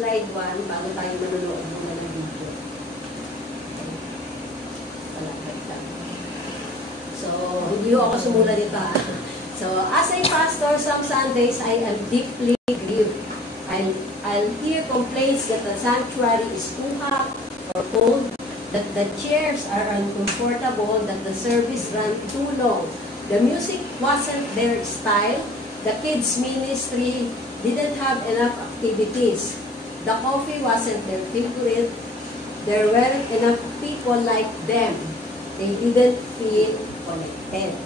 slide 1 bago tayo manonood muna ng video. So, hindi ako sumula dito. So, as a pastor, some Sundays I am deeply grieved. I'll hear complaints that the sanctuary is too hot or cold, that the chairs are uncomfortable, that the service ran too long. The music wasn't their style. The kids' ministry didn't have enough activities. The coffee wasn't their favorite. There weren't enough people like them. They didn't feel connected.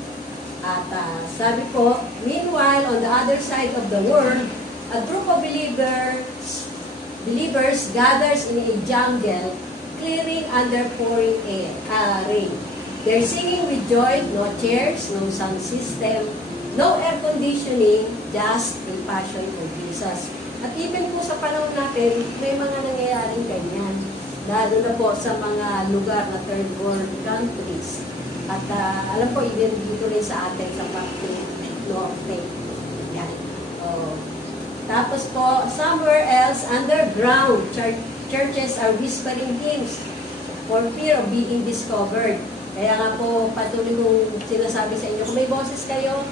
At sabi ko, meanwhile, on the other side of the world, a group of believers gathers in a jungle, clearing under pouring rain. They're singing with joy, no chairs, no sound system, no air conditioning, just a passion for Jesus. At even po sa panahon natin, may mga nangyayaring ganyan. Lalo na po sa mga lugar na third world countries. At alam po, even dito rin sa atin, sa law of faith. Yan. Tapos po, somewhere else, underground, churches are whispering hymns for fear of being discovered. Kaya nga po, patuloy kong sinasabi sa inyo, kung may boses kayo,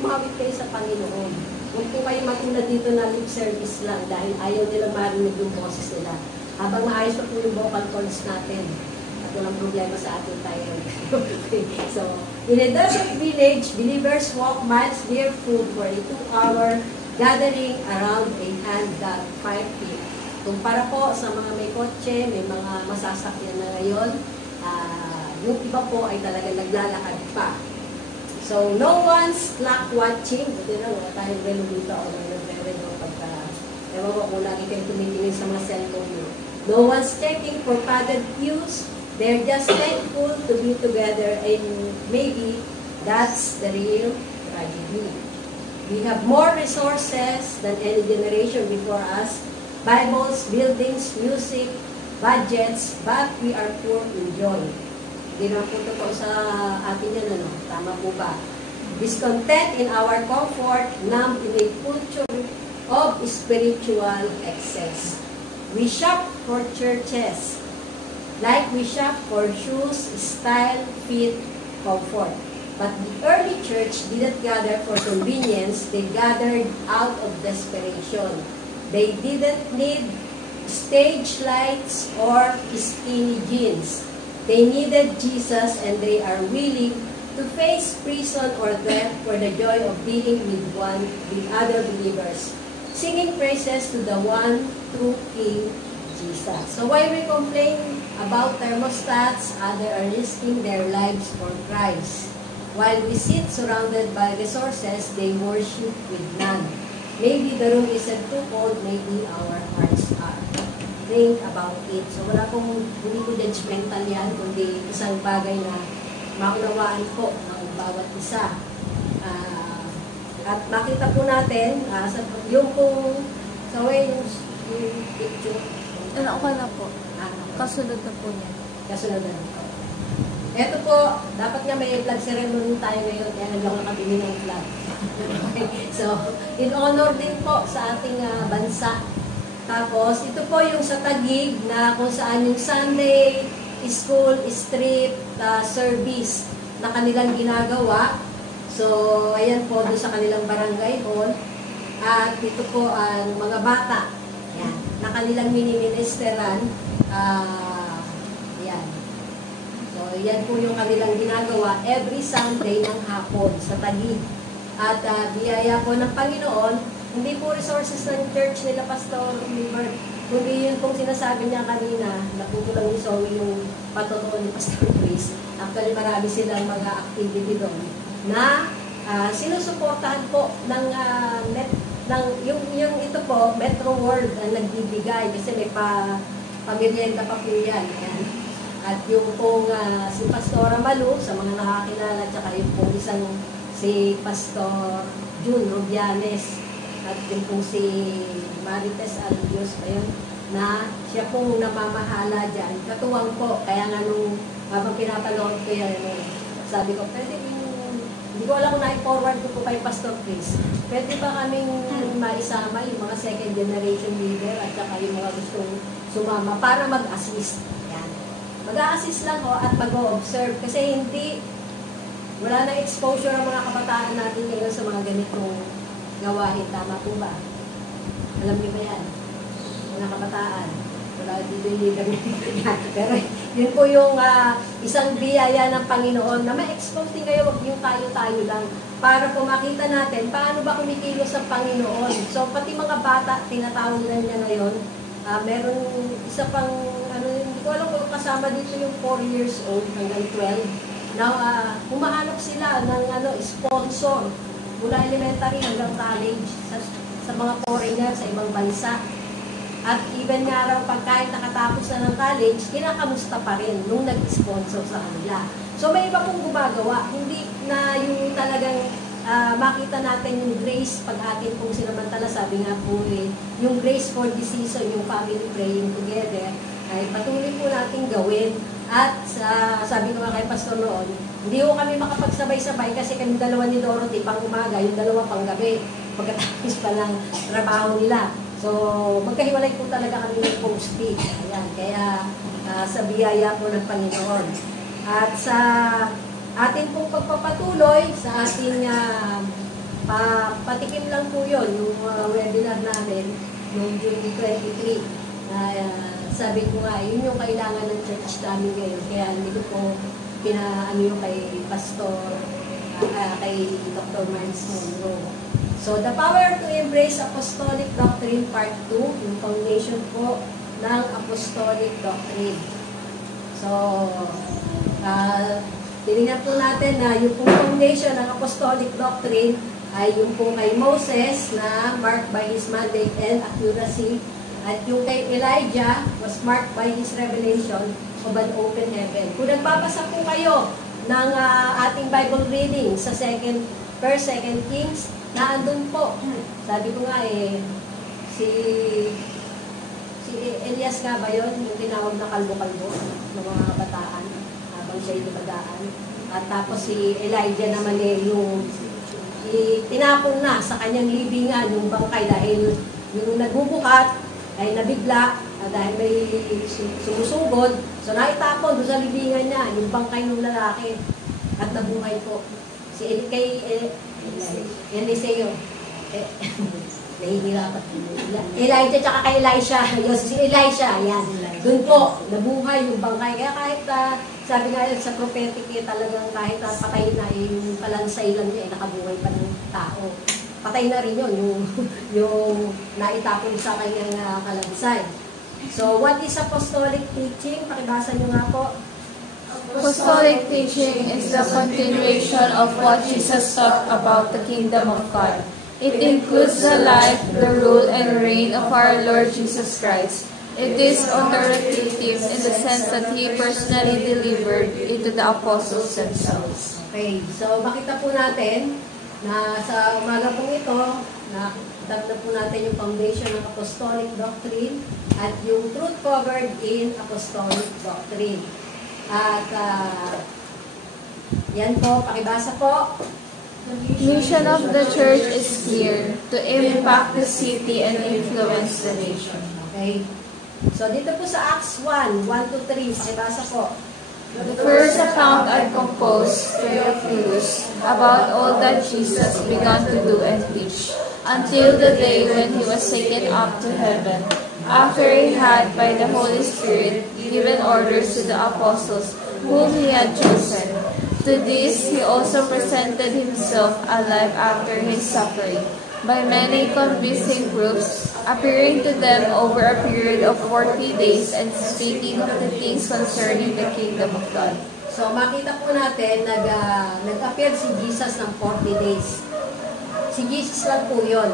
umawit kayo sa Panginoon. Huwag po kayo matulad dito na lip service lang dahil ayaw nila marinig yung boses nila. Habang maayos pa po yung vocal cords natin. At walang problema sa atin tayo. So, in a desert village, believers walk miles barefoot for a 2-hour gathering around a hand-dug fire pit. Kumpara po sa mga may kotse, may mga masasakyan na ngayon, yung iba po ay talagang naglalakad pa. So, no one's clock watching. Buti na, wala tayong relo dito o nagre-relo pagka, ewan ko kung lagi kayo tumitingin sa mga cellphone nyo. No one's checking for padded pews. They're just thankful to be together, and maybe that's the real tragedy. We have more resources than any generation before us. Bibles, buildings, music, budgets, but we are poor in joy. Hindi naman po totoo sa atin yan, ano? Tama po ba? Discontent in our comfort, numb in a culture of spiritual excess. We shop for churches like we shop for shoes, style, fit, comfort. But the early church didn't gather for convenience, they gathered out of desperation. They didn't need stage lights or skinny jeans. They needed Jesus, and they are willing to face prison or death for the joy of being with other believers, singing praises to the one true King, Jesus. So while we complain about thermostats, others are risking their lives for Christ. While we sit surrounded by resources, they worship with none. Maybe the room isn't too cold, maybe our hearts are. Think about it. So wala pong, hindi ko judgmental yan, kundi isang bagay na maunawaan po ng bawat isa. At makita po natin, yung pong, sa way, yung picture. Ano ko na po? Kasunod na po niya. Kasunod na po. Ito po, dapat nga may flag ceremony tayo ngayon, kaya naglang nakabili ng flag. So, in honor din po sa ating bansa. Tapos, ito po yung sa Taguig na kung saan yung Sunday school street service na kanilang ginagawa. So, ayan po doon sa kanilang barangay hall. At ito po ang mga bata. Ayan, na kanilang mini-ministeran. Ayan. So, yan po yung kanilang ginagawa every Sunday ng hapon sa Taguig. At biyaya po ng Panginoon, hindi po resources ng church nila, Pastor Liber, kundi yun pong sinasabi niya kanina, naputulang ni Zoe yung patotoo ni Pastor Chris. Actually, marami silang mga activity doon na sinusuportahan po ng yung ito po, Metro World ang nagbibigay kasi may pamilyenta pa po yan. Ayan. At yung pong si Pastora Malu, sa mga nakakilala, tsaka yung pong isang si Pastor June Rubianes, at yung pong si Marites Albios pa yun, na siya pong namamahala dyan. Katuwang po, kaya nga nung habang pinapanood ko yan, sabi ko, pwede yung Hindi ko alam kung na-forward ko po kay Pastor Chris. Pwede ba kaming maisama yung mga second generation leader at saka yung mga gustong sumama para mag-assist? Yan. Mag-assist lang ho at mag-observe kasi wala na exposure ang mga kabataan natin ngayon sa mga ganitong gawain. Tama po ba? Alam niyo ba yan? Mga kabataan. Wala dito yung leader yan. Pero yun po yung isang biyaya ng Panginoon na ma-expose din kayo, wag yung tayo-tayo lang. Para po makita natin paano ba kumikilos sa Panginoon. So pati mga bata, tinatawag na niya ngayon, meron isa pang, hindi ko alam kung kasama dito yung 4 years old hanggang 12. Now, humahanap sila ng sponsor mula elementary hanggang college sa mga foreigner sa ibang bansa. At even nga raw kahit nakatapos na ng college, kinakamusta pa rin nung nag-sponsor sa kanila. So may iba pong gumagawa, hindi na yung talagang makita natin yung grace pag atin pong sinamantala, sabi nga po yung grace for this season, yung family praying together, ay patuloy po natin gawin. At sabi ko nga kay Pastor noon, hindi ko kami makapagsabay-sabay kasi kami dalawa ni Dorothy pang umaga, yung dalawa pang gabi, pagkatapos pa lang trabaho nila. So, magkahiwalay po talaga kami ng posting. Ayan, kaya sa biyaya po ng Panginoon. At sa atin pong pagpapatuloy, sa ating patikim lang po yun, yung webinar namin noong June 23. Sabi ko nga, yun yung kailangan ng church namin ngayon. Kaya hindi ko po pinaano yung kay Pastor, kay Dr. Miles Monroe. So, the power to embrace apostolic doctrine part 2, yung foundation po ng apostolic doctrine. So, tinignan po natin na yung foundation ng apostolic doctrine ay yung po kay Moses na marked by his mandate and accuracy. At yung kay Elijah was marked by his revelation of an open heaven. Kung nagbabasa po kayo ng ating Bible reading sa 1 Kings, naandun po. Sabi ko nga si Elias nga ba yun? Yung tinawag na kalbo-kalbo ng mga kabataan habang siya'y dumadaan. At tapos si Elijah naman yung tinapon na sa kanyang libingan yung bangkay dahil yung nagbubuhat ay nabigla dahil may sumusugod. So naitapon doon sa libingan niya yung bangkay ng lalaki at nabuhay po. Eliseo. Nahihirapan. Elijah tsaka kay Elisha. Si Elisha, yan. Doon po, nabuhay yung bangkay. Kaya kahit, sabi nga sa prophetic, talagang kahit patay na, yung palansay lang niya, nakabuhay pa ng tao. Patay na rin yun, yung naitapon sa kanyang kalansay. So, what is apostolic teaching? Pakibasa nyo nga po. Apostolic teaching is the continuation of what Jesus taught about the kingdom of God. It includes the life, the rule, and reign of our Lord Jesus Christ. It is authoritative in the sense that He personally delivered it to the apostles themselves. Okay, so makita po natin na sa umaga pong ito, nakita po natin yung foundation ng apostolic doctrine at yung truth covered in apostolic doctrine. At yan po, pakibasa po. The mission of the church is clear, to impact the city and influence the nation. Okay. So dito po sa Acts 1, 1-3, pakibasa po. The first account I composed, Theophilus, about all that Jesus began to do and teach, until the day when He was taken up to heaven, after He had, by the Holy Spirit, given orders to the apostles whom He had chosen. To this He also presented Himself alive after His suffering, by many convincing proofs, appearing to them over a period of 40 days and speaking of the things concerning the kingdom of God. So makita po natin, nag-appear si Jesus ng 40 days. Si Jesus lang po yun.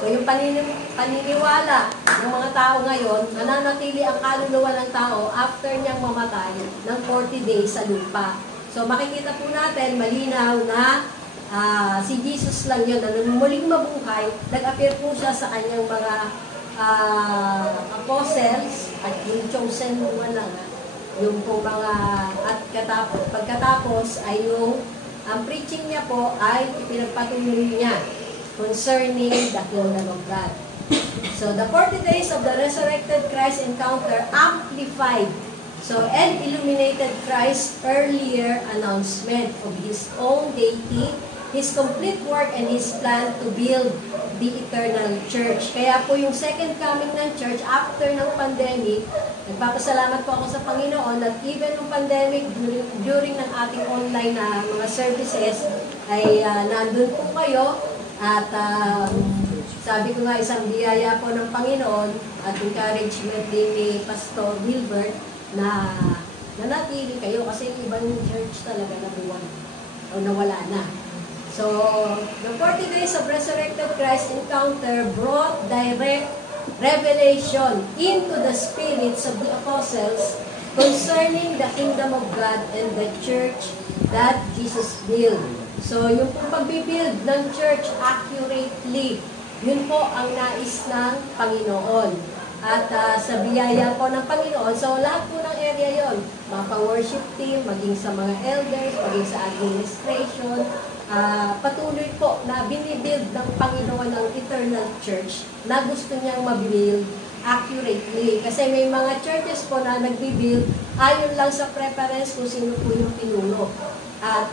So yung paniniwala ng mga tao ngayon, nananatili ang kaluluwa ng tao after niyang mamatay ng 40 days sa lupa. So makikita po natin, malinaw na si Jesus lang yun, na nung muling mabuhay, nag-appear po siya sa kanyang mga apostles at yung chosen one lang. Yung po mga, at pagkatapos ay yung ang preaching niya po ay pinagpatuloy niya concerning the kingdom of God. So, the 40 days of the resurrected Christ encounter amplified and illuminated Christ's earlier announcement of His own deity, His complete work, and His plan to build the eternal church. Kaya po yung second coming ng church after ng pandemic, nagpapasalamat po ako sa Panginoon that even yung pandemic, during ng ating online na mga services, ay nandun po kayo at sabi ko nga isang biyaya po ng Panginoon at encouragement din ni Pastor Gilbert na nanatili kayo kasi ibang church talaga nabuwan o nawala na. So, the 40 days of resurrected Christ encounter brought direct revelation into the spirits of the apostles concerning the kingdom of God and the church that Jesus built. So, yung pagbibuild ng church accurately, yun po ang nais ng Panginoon. At sa biyaya po ng Panginoon, so lahat po ng area yon, mga pa-worship team, maging sa mga elders, maging sa administration, patuloy po na binibuild ng Panginoon ng eternal church na gusto niyang mabuild accurately. Kasi may mga churches po na nagbibuild ayon lang sa preference kung sino po yung pinuno. At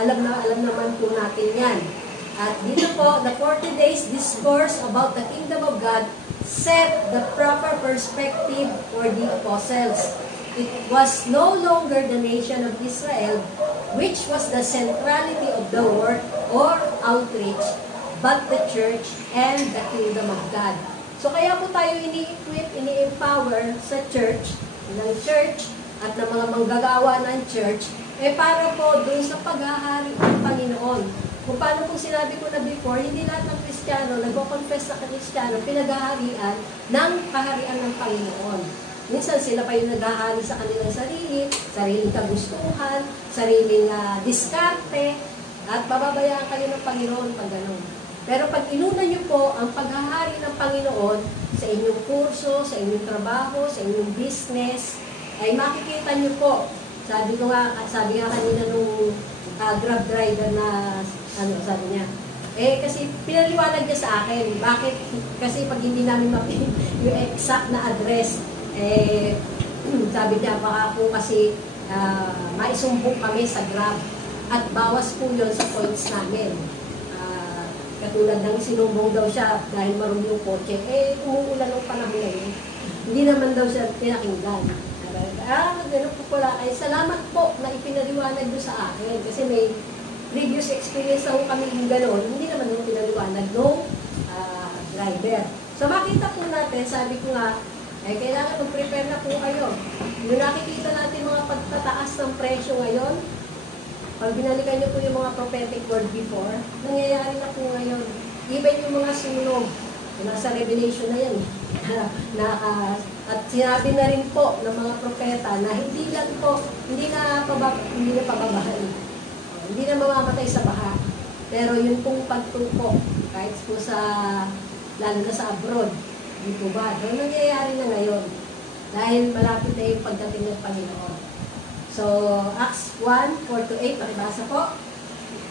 alam naman po natin yan. At dito po, the 40 days discourse about the kingdom of God set the proper perspective for the apostles. It was no longer the nation of Israel, which was the centrality of the work or outreach, but the church and the kingdom of God. So kaya po tayo ini-equip, ini-empower sa church, ng church, at ng mga manggagawa ng church, para po dun sa paghahari ng Panginoon. Kung paano kung sinabi ko na before, hindi lahat ng Kristiyano, nagko-confess sa Kristiyano, pinaghaharian ng kaharian ng Panginoon. Minsan sila pa yung naghahari sa kanilang sariling kagustuhan, sariling diskarte, at bababayaan kayo ng Panginoon pag gano'n. Pero pag inuna niyo po ang paghahari ng Panginoon sa inyong kurso, sa inyong trabaho, sa inyong business, ay makikita niyo po. Sabi nga kanina nung Grab driver na, sabi niya, kasi pinaliwanag niya sa akin. Bakit? Kasi pag hindi namin mapin yung exact na address, sabi niya, baka po kasi maisumbong kami sa Grab at bawas po yun sa points namin. Katulad ng sinumbong daw siya dahil marumi yung kotse, umuulan ng panahon ngayon. Hindi naman daw siya pinakinggan. Ganun po pala. Ay, salamat po na ipinaliwanag nyo sa akin. Kasi may previous experience ako kami yung gano'n. Hindi naman yung pinaliwanag no driver. So, makita po natin, sabi ko nga, kailangan mag-prepare na po kayo. Yung nakikita natin mga pagtataas ng presyo ngayon, pag binalikan nyo po yung mga prophetic word before, nangyayari na po ngayon. Even yung mga sunog, nasa Revelation na yan. At sinabi na rin po ng mga propeta na hindi na pababahan. Hindi na mamamatay sa baha. Pero yung pong pagtupo, kahit po lalo na sa abroad, dito ba? Doon nangyayari na ngayon. Dahil malapit na yung pagdating ng Panginoon. So, Acts 1:4-8, pakibasa po.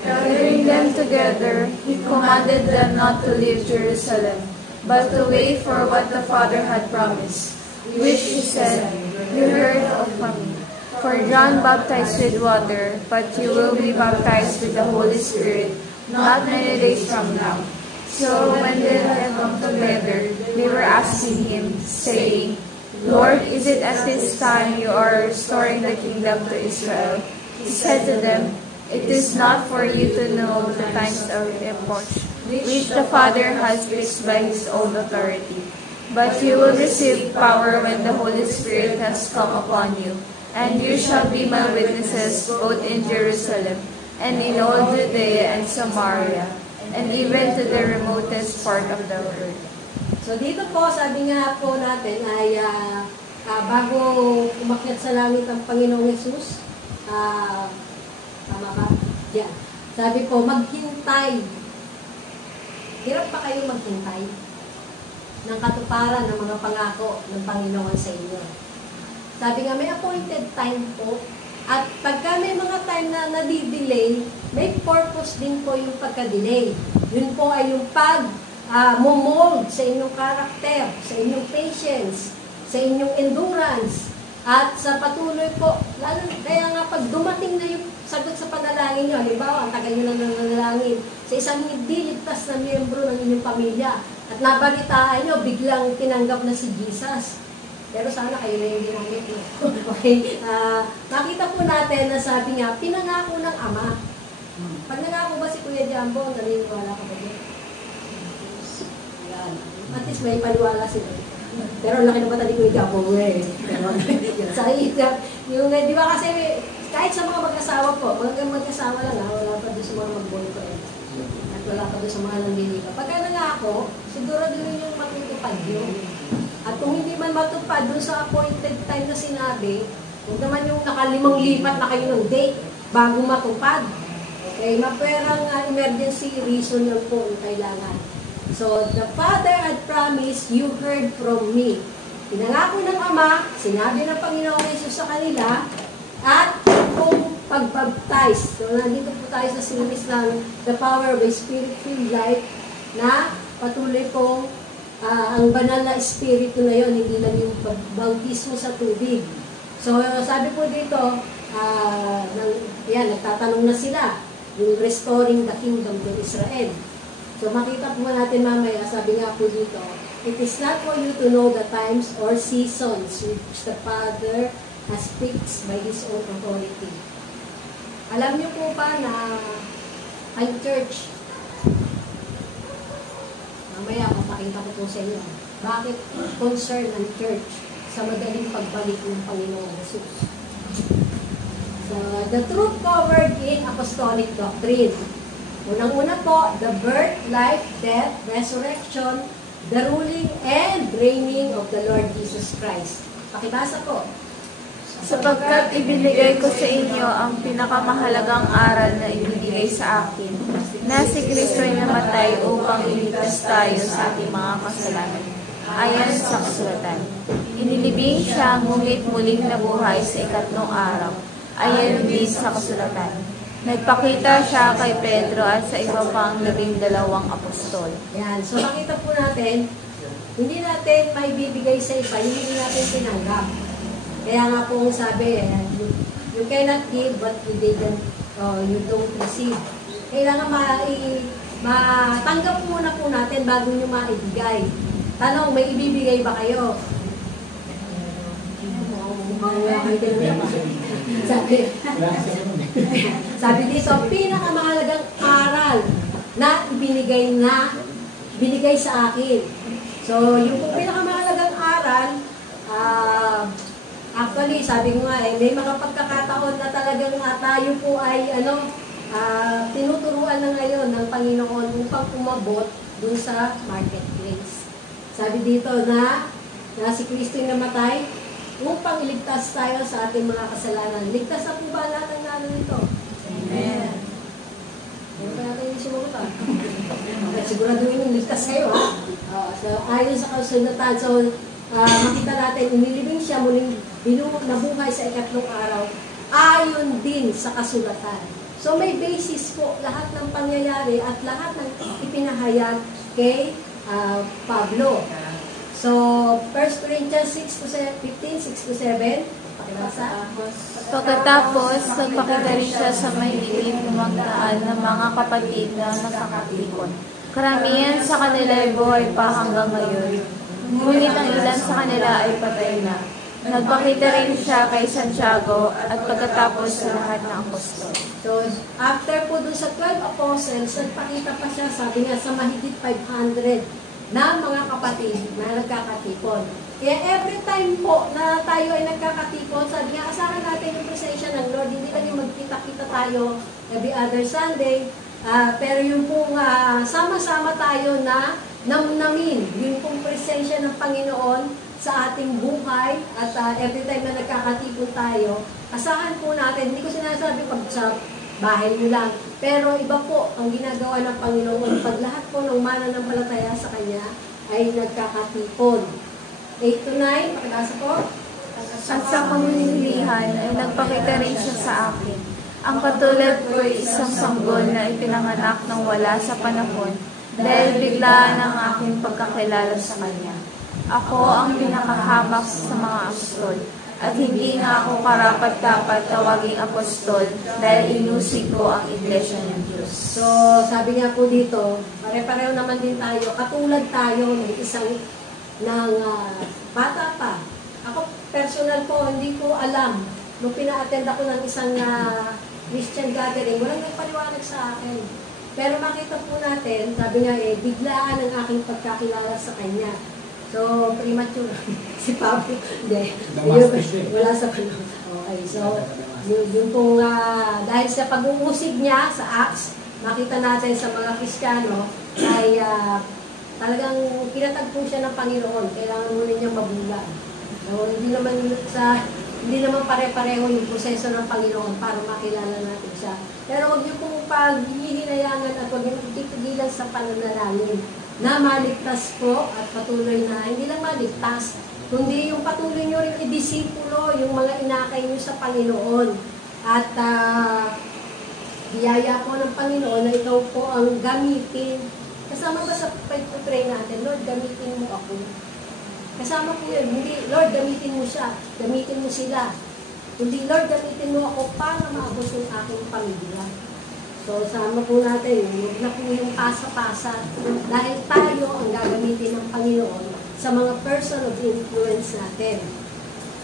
Gathering them together, He commanded them not to leave Jerusalem, but to wait for what the Father had promised, which He said, "You heard of me. For John baptized with water, but you will be baptized with the Holy Spirit not many days from now." So when they had come together, they were asking Him, saying, "Lord, is it at this time you are restoring the kingdom to Israel?" He said to them, "It is not for you to know the times of approach, which the Father has fixed by His own authority. But you will receive power when the Holy Spirit has come upon you, and you shall be my witnesses both in Jerusalem and in all Judea and Samaria, and even to the remotest part of the earth." So dito po, sabi nga po natin ay bago umakyat sa langit ang Panginoong Yesus, tama ba? Diyan. Sabi po, maghintay. Hirap pa kayo maghintay ng katuparan ng mga pangako ng Panginoon sa inyo. Sabi nga, may appointed time po At pagka may mga time na nadidelay, may purpose din po yung pagka-delay. Yun po ay yung mold sa inyong karakter, sa inyong patience, sa inyong endurance, at sa patuloy po. Lalo, kaya nga pag dumating na yung sagot sa panalangin nyo, halimbawa, ang tagal nyo na nanalangin sa isang hindi ligtas na miyembro ng inyong pamilya, at nabalitaan nyo, biglang tinanggap na si Jesus. Pero sana kayo na yung ginamit mo. Okay? Nakita po natin na sabi nga, pinangako ng Ama. Pag nangako ba si Kuya Jambo, naniniwala ka ba yun? Yan. At least may paniwala sila. Pero laki na ba ni Kuya Jambo eh. Sa yung, di ba kasi, kahit sa mga mag-asawa po, mga mag-asawa lang wala pa doon sa mga mag-boyfriend. At wala pa doon sa mga nanliligaw. Pagka nangako, siguro din yung matutupad yun. At kung hindi man matupad doon sa appointed time na sinabi, kung naman yung nakalimang lipat na kayo ng date bago matupad. Okay, maperang emergency reason lang po yung kailangan. So, the Father had promised, you heard from me. Pinangako ng Ama, sinabi ng Panginoong Jesus sa kanila, at kung pagbaptize. So, nandito po tayo sa series ng The Power of a Spirit-Filled Life na patuloy pong ang banal na espiritu na yun, hindi lang yung bautismo sa tubig. So, sabi po dito, nagtatanong na sila, yung restoring the kingdom to Israel. So, makita po natin mamaya, sabi nga po dito, it is not for you to know the times or seasons which the Father has fixed by His own authority. Alam niyo po ba na ang church, mamaya, papakita ko po sa inyo. Bakit concern ang church sa madaling pagbalik ng Panginoong Jesus? So, the truth covered in apostolic doctrine. Unang-una po, the birth, life, death, resurrection, the ruling and reigning of the Lord Jesus Christ. Pakibasa po. Sapagkat ibinigay ko sa inyo ang pinakamahalagang aral na ibinigay sa akin, na si Kristo ay namatay upang iligtas tayo sa ating mga kasalanan. Ayon sa kasulatan, inilibing siya ngunit muling nabuhay sa ikatlong araw. Ayon din sa kasulatan, nagpakita siya kay Pedro at sa iba pang 12 apostol. Yan. So makita po natin, hindi natin maibibigay sa iba, hindi natin tinanggap. Kaya nga po sabi, you cannot give what you don't receive. Kailangan matanggap muna po natin bago nyo maibigay. Tanong, may ibibigay ba kayo? Sabi dito, pinakamahalagang aral na binigay sa akin. So, yung pinakamahalagang aral, actually, sabi ko nga, may mga pagkakataon na talagang tayo po ay tinuturuan na ngayon ng Panginoon upang umabot dun sa marketplace. Sabi dito na si Kristo yung namatay upang iligtas tayo sa ating mga kasalanan. Ligtas na po ba lahat ng nalo nito? Amen. Ano pa natin yung sumugot Okay, siguraduhin yung ligtas kayo So, ayon sa kasulatan, makita natin, inilibing siya muling nabuhay sa ikatlong araw, ayon din sa kasulatan. So may basis po lahat ng pangyayari at lahat ng ipinahayag kay Pablo. So 1 Corinthians 6-15, 6-7, pakibasa. Pagkatapos, nagpakita rin siya sa mahigit magdaan ng mga kapatid na nakakatipon. Karamihan sa kanila ay buhay pa hanggang ngayon. Ngunit ang ilan sa kanila ay patay na. Nagpakita rin siya kay Santiago at pagkatapos sa lahat ng apostol. So, after po dun sa 12 apostles, nagpakita pa siya, sabi nga, sa mahigit 500 na mga kapatid na nagkakatipon. Kaya every time po na tayo ay nagkakatipon, sabi nga, asahan natin yung presensya ng Lord. Hindi lang yung magkita-kita tayo every other Sunday, pero yung pong sama-sama tayo na namnamin, yung pong presensya ng Panginoon sa ating buhay at every time na nagkakatipon tayo, asahan po natin, hindi ko sinasabi pag sa bahay nyo lang, pero iba po ang ginagawa ng Panginoon pag lahat po ng mananampalataya sa Kanya ay nagkakatipon. 8-9, pakilasa po. At sa kamilihan ay nagpakita rin siya sa akin. Ang katulad ko ay isang sanggol na ipinanganak ng wala sa panahon dahil biglaan ang aking pagkakilala sa Kanya. Ako ang pinakahamak sa mga apostol at hindi nga ako karapat-dapat tawaging apostol dahil inusig ko ang iglesia ng Diyos. So, sabi nga po dito, pare-pareho naman din tayo, katulad tayo ng isang bata pa. Ako, personal po, hindi ko alam. Nung pina-attend ako ng isang Christian gathering, walang nagpaliwanag sa akin. Pero makita po natin, sabi nga biglaan ang aking pagkakilala sa Kanya. So, premature. Si Pablo, hindi. Wala sa panahon. Okay, so, yung pong, dahil sa pag-uusig niya sa Acts, makita natin sa mga Kristiyano, ay talagang kinatagpo siya ng Panginoon. Kailangan muna niyang mabulag. So, hindi naman pare-pareho yung proseso ng Panginoon para makilala natin siya. Pero huwag niyo pong paghihinayangan at huwag niyo magtipigilan sa pananalangin na maligtas po at patuloy na, hindi lang maligtas, kundi yung patuloy nyo rin i-disipulo yung mga inakay nyo sa Panginoon. At biyaya po ng Panginoon na ikaw po ang gamitin. Kasama ba sa pag-pray natin, Lord, gamitin mo ako. Kasama po yun, hindi, Lord, gamitin mo siya, gamitin mo sila. Hindi, Lord, gamitin mo ako para maabot yung aking pamilya. So, sama po natin, huwag na po yung pasa-pasa dahil tayo ang gagamitin ng Panginoon sa mga person of influence natin.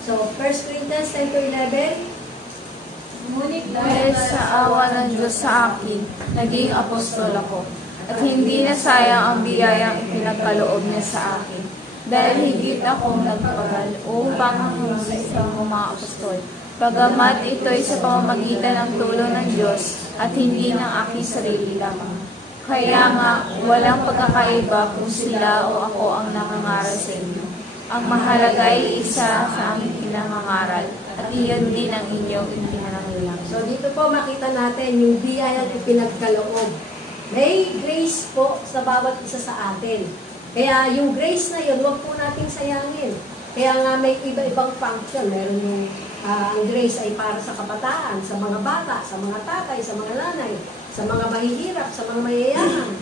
So, 1 Corinthians 10-11. Ngunit dahil sa awa ng Diyos sa akin, naging apostol ako. At hindi na sayang ang biyayang ipinagkaloob niya sa akin. Dahil higit akong nagpagal upang hanggang sa mga apostol. Bagamat ito'y sa pamamagitan ng tulong ng Diyos at hindi ng aking sarili lamang. Kaya nga, walang pagkakaiba kung sila o ako ang nangangaral sa inyo. Ang mahalaga ay isa sa aming pinangangaral at iyon din ang inyong ipinangangaral. So dito po makita natin yung biyaya at pinagkaloob. May grace po sa bawat isa sa atin. Kaya yung grace na yun, huwag po nating sayangin. Kaya nga may iba-ibang function. Meron yung ang grace ay para sa kabataan, sa mga bata, sa mga tatay, sa mga nanay, sa mga mahihirap, sa mga mayayaman.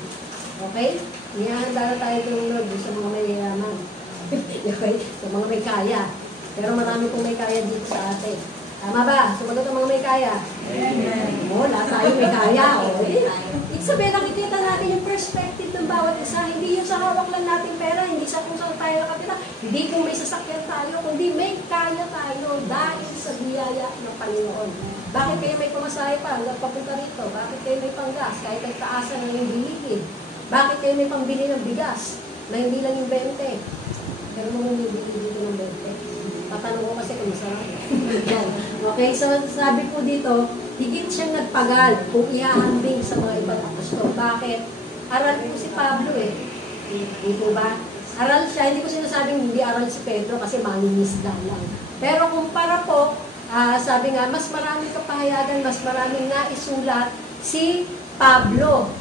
Okay? Nihahanda na tayo ng Lord sa mga mayayaman. Okay? Sa mga may kaya. Pero marami pong may kaya dito sa atin. Tama ba? Sumagot ang mga may kaya? Amen. Lahat tayo may kaya. Ibig sabihin, nakikita natin yung perspective ng bawat isa. Hindi yung sa hawak lang natin pera, hindi sa kung saan tayo nakatira, hindi kung may sasakyan tayo, kundi may kaya tayo dahil sa biyaya ng Panginoon. Bakit kayo may pamasahe pa hanggang papunta rito? Bakit kayo may panggas kahit ay taasan ng yung biligid? Bakit kayo may pambili ng bigas na hindi lang yung 20? Pero naman yung biligid ng 20. Patanong ko kasi kung saan. Okay, so sabi po dito, higit siyang nagpagal kung ihahambing sa mga ibang apostol. Bakit? Aral po si Pablo Hindi po ba? Aral siya, hindi ko sinasabing hindi aral si Pedro kasi mangingisda lang. Pero kumpara po, sabi nga, mas maraming kapahayagan, mas maraming naisulat si Pablo.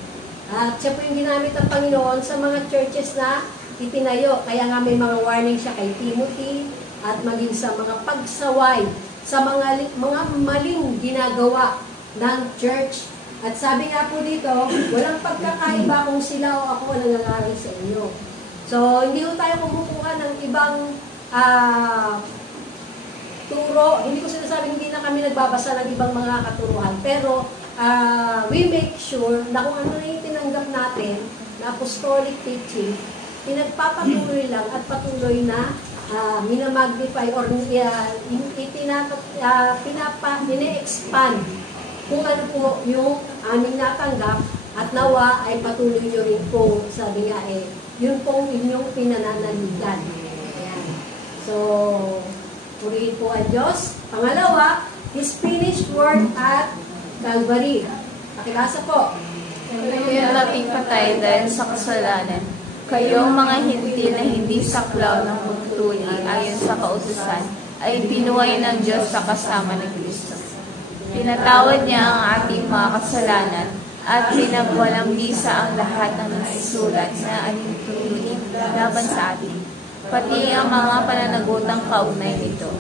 At siya po yung ginamit ng Panginoon sa mga churches na itinayo. Kaya nga may mga warning siya kay Timothy, at maging sa mga pagsaway, sa mga maling ginagawa ng church. At sabi nga po dito, walang pagkakaiba kung sila o ako nangangaral sa inyo. So, hindi ko tayo kumukuha ng ibang turo. Hindi ko sinasabing hindi na kami nagbabasa ng ibang mga katuruan. Pero, we make sure na kung ano na yung tinanggap natin na apostolic teaching, pinagpapatuloy lang at patuloy na minamagnify or pina-expand kung ano po yung aming natanggap at nawa ay patuloy nyo rin po, sabi nga yun pong inyong pinananaligan. Ayan. So, purihin po ang Diyos. Pangalawa, His finished work at Calvary. Pakibasa po. Kayo nating patay dahil sa kasalanan. Kayong mga hintil na hindi saklaw ng pagtuli ayon sa kautusan ay binuhay ng Diyos sa kasama ng Kristo. Pinatawad niya ang ating mga kasalanan at pinagwalang bisa ang lahat ng naisulat na alintunin laban sa atin, pati ang mga pananagutang kaugnay nito.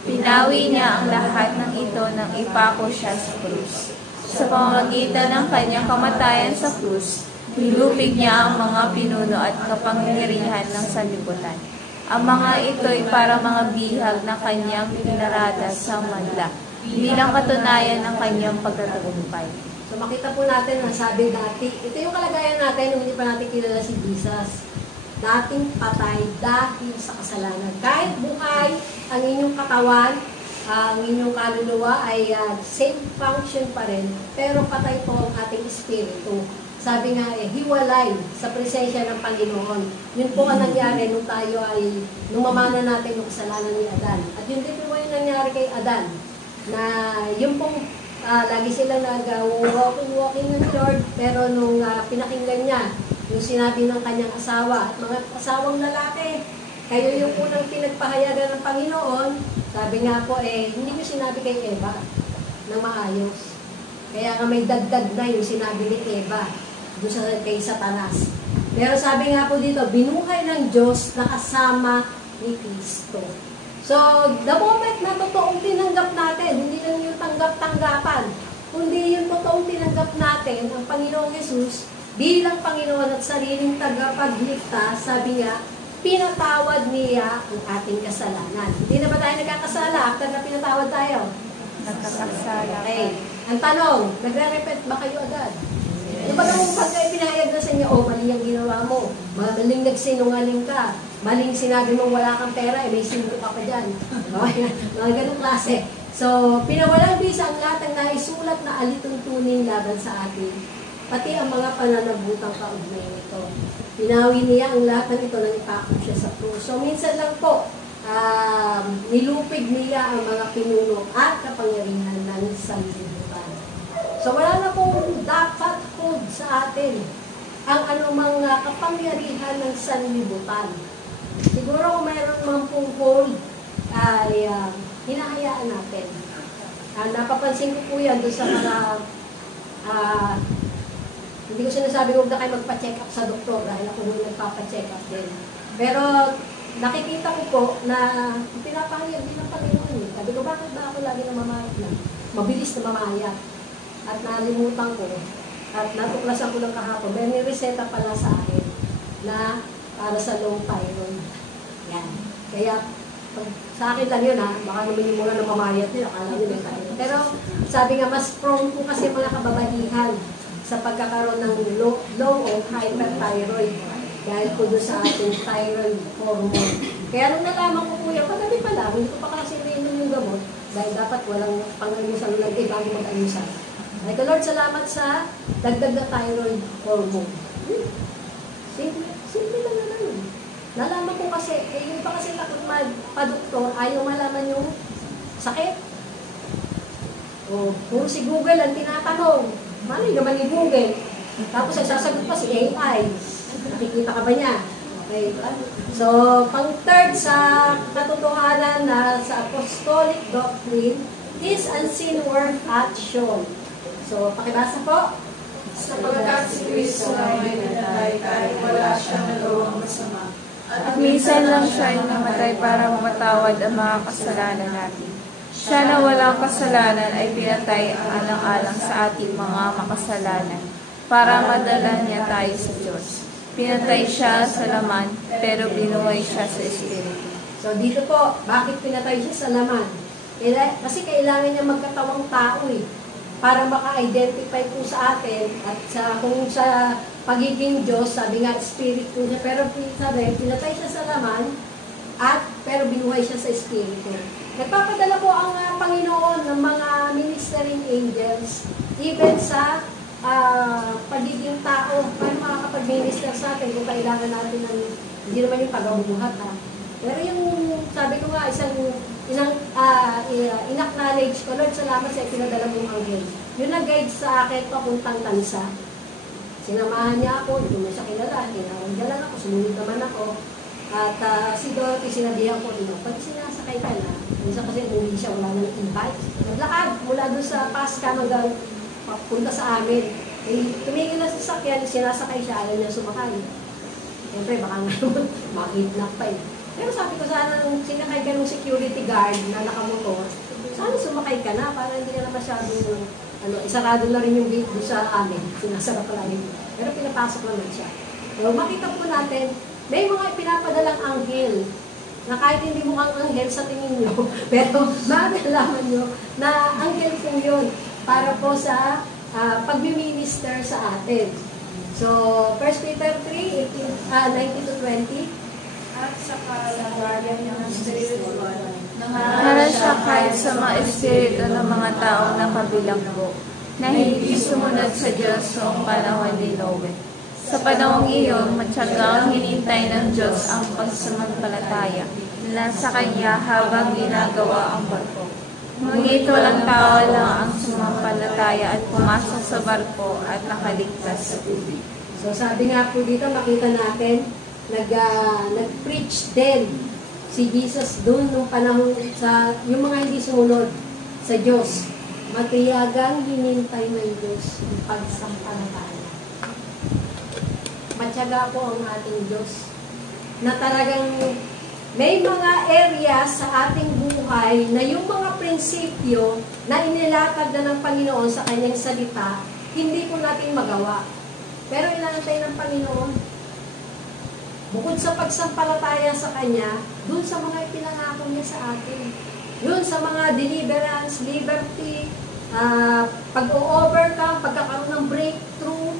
Pinawi niya ang lahat ng ito nang ipako siya sa krus. Sa pamamagitan ng kanyang kamatayan sa krus, nilupig niya ang mga pinuno at kapangyarihan ng sanlibutan. Ang mga ito'y para mga bihag na kanyang pinarada sa manla, bilang katunayan ng kanyang pagtatagumpay. So makita po natin na sabi dati, ito yung kalagayan natin nung hindi pa natin kilala si Jesus. Dating patay dahil sa kasalanan. Kahit buhay ang inyong katawan, ang inyong kaluluwa ay same function pa rin, pero patay po ang ating espiritu. Sabi nga hiwalay sa presensya ng Panginoon. Yun po ang nangyari nung tayo ay, nung mamana natin yung kasalanan ni Adan. At yun din po yung nangyari kay Adan, na yung pong lagi sila nag-walking ng Lord, pero nung pinakinggan niya, yung sinabi ng kanyang asawa, at mga asawang lalaki, kayo yung unang pinagpahayagan ng Panginoon, sabi nga po hindi ko sinabi kay Eva na maayos. Kaya nga may dagdag na yung sinabi ni Eva doon kay Satanas. Pero sabi nga po dito, binuhay ng Diyos na kasama ni Kristo. So, the moment na totoong tinanggap natin, hindi lang yung tanggap-tanggapan, kundi yung totoong tinanggap natin ang Panginoong Yesus bilang Panginoon at sariling tagapagligtas, sabi nga, pinatawad niya ang ating kasalanan. Hindi na ba tayo nagkakasala after na pinatawad tayo? Nagkakasala. Okay. Ang tanong, nagre-repent ba kayo agad? Ano ba nung pagka ipinahayag na sa inyo, mali ang ginawa mo, maling nagsinungaling ka, maling sinabi mo wala kang pera, may sindo ka pa dyan. Mga ganong klase. So, pinawalang bisa ang lahat ng naisulat na alituntunin laban sa atin, pati ang mga pananabutang kaugnay nito. Pinawi niya ang lahat ng ito nang ipako siya sa krus. So, minsan lang po, nilupig niya ang mga pinuno at kapangyarihan ng sanlibutan. So, wala na pong dapat hold sa atin ang anumang kapangyarihan ng sanlibutan. Siguro kung mayroon mang pong hold, ay hinahayaan natin. Napapansin ko po yan doon sa mga hindi ko sinasabi huwag na kayo magpa-check up sa doktor dahil ako yung nagpapa-check up din. Pero nakikita ko po na pinapahayag din ng Panginoon. Sabi ko, bakit ba ako lagi na mamayat na? Mabilis na mamayat. At nalimutan ko at natuklasan ko lang kahapon. May nireseta pala sa akin na para sa low thyroid. Yan. Kaya sa akin lang yun baka naman yung mga namamayat nila, akala nyo may thyroid. Pero sabi nga, mas prone po kasi mga kababaihan sa pagkakaroon ng low o hyperthyroid dahil po doon sa ating thyroid hormone. Kaya nung nalaman ko po yan, pagkabi pala, hindi ko pa kasi rin yung gamot dahil dapat walang pang-ayusan lang bago mag-ayusan. Ay ko, Lord, salamat sa dagdag na thyroid hormone. Simple lang naman yun. Nalaman ko kasi, yung pa kasi takot pa-doktor, ayaw malaman yung sakit. O, kung si Google ang tinatanong, mali naman ni Google. Tapos ay sasagot pa si AI. Nakikita ka ba niya? Okay. So, pang-third sa katotohanan na sa apostolic doctrine is unseen work action. So, pakibasa po. Sapagkat si Kristo ay namatay kahit wala siyang nagawang masama. At minsan lang siya ay namatay para mamatawad ang mga kasalanan natin. Siya na walang kasalanan ay pinatay alang-alang sa ating mga makasalanan para madala niya tayo sa Diyos. Pinatay siya sa laman, pero binuhay siya sa espiritu. So, dito po, bakit pinatay siya sa laman? Kasi kailangan niya magkatawang tao para maka-identify po sa atin at kung sa pagiging Diyos, sabi nga, spirit po siya, pero sabi, pinatay siya sa laman, pero binuhay siya sa espiritu. Nagpapadala po ang Panginoon ng mga ministering angels, even sa pagiging tao, paano makakapag-minister sa atin kung kailangan natin ng, hindi naman yung pag-abuhat Pero yung, sabi ko nga, in-acknowledge ko, Lord, salamat sa pinadala mong anghel. Yun nag-guide sa akin papuntang tansa. Sinamahan niya ako, hindi mo siya kilala, tinawag niya lang ako, sumunod naman ako. At si Dorothy, sinabihan ko, pag sinasakay ka na, minsan kasi hindi siya, wala nang invite. Naglakad mula doon sa Pasca hanggang punta sa amin. Tumingin na sa sakyan, sinasakay siya, ayaw niya sumakay. Siyempre, baka nga makidnap pa Pero sabi ko, sana nung sinakay ka ng security guard na nakamotor, sana sumakay ka na para hindi ka na masyadong, isarado na rin yung gate doon sa amin. Sinasara pa lang yun. Pero pinapasok naman siya. So, makita po natin, may mga pinapadalang anghel na kahit hindi mukhang anghel sa tingin nyo, pero malalaman nyo na anghel po yun para po sa pag-minister sa atin. So, 1 Peter 3, 19-20. At sa kalagayan ng Espiritu, Para siya kahit sa mga espiritu ng mga taong nakabilang po, na hindi sumunod sa Diyos noong panahon ni Noe. Sa panahong iyon, matyagang hinintay ng Diyos ang pagsamantalataya nila sa Kanya habang ginagawa ang barko. Ngunit walang tao lang ang sumampalataya at pumasok sa barko at nakaligtas sa tubig. So sabi nga po dito, makita natin, nag-preach din si Jesus doon nung panahon sa yung mga hindi sumunod sa Diyos. Matiyagang hinintay ng Diyos ang pagsampalataya. Matyaga po ang ating Diyos na talagang may mga area sa ating buhay na yung mga prinsipyo na inilatag na ng Panginoon sa Kanyang salita, hindi po natin magawa. Pero inantay ng Panginoon, bukod sa pagsampalataya sa Kanya, dun sa mga ipinangako niya sa atin, dun sa mga deliverance, liberty, pag-overcome, pagkakaroon ng breakthrough.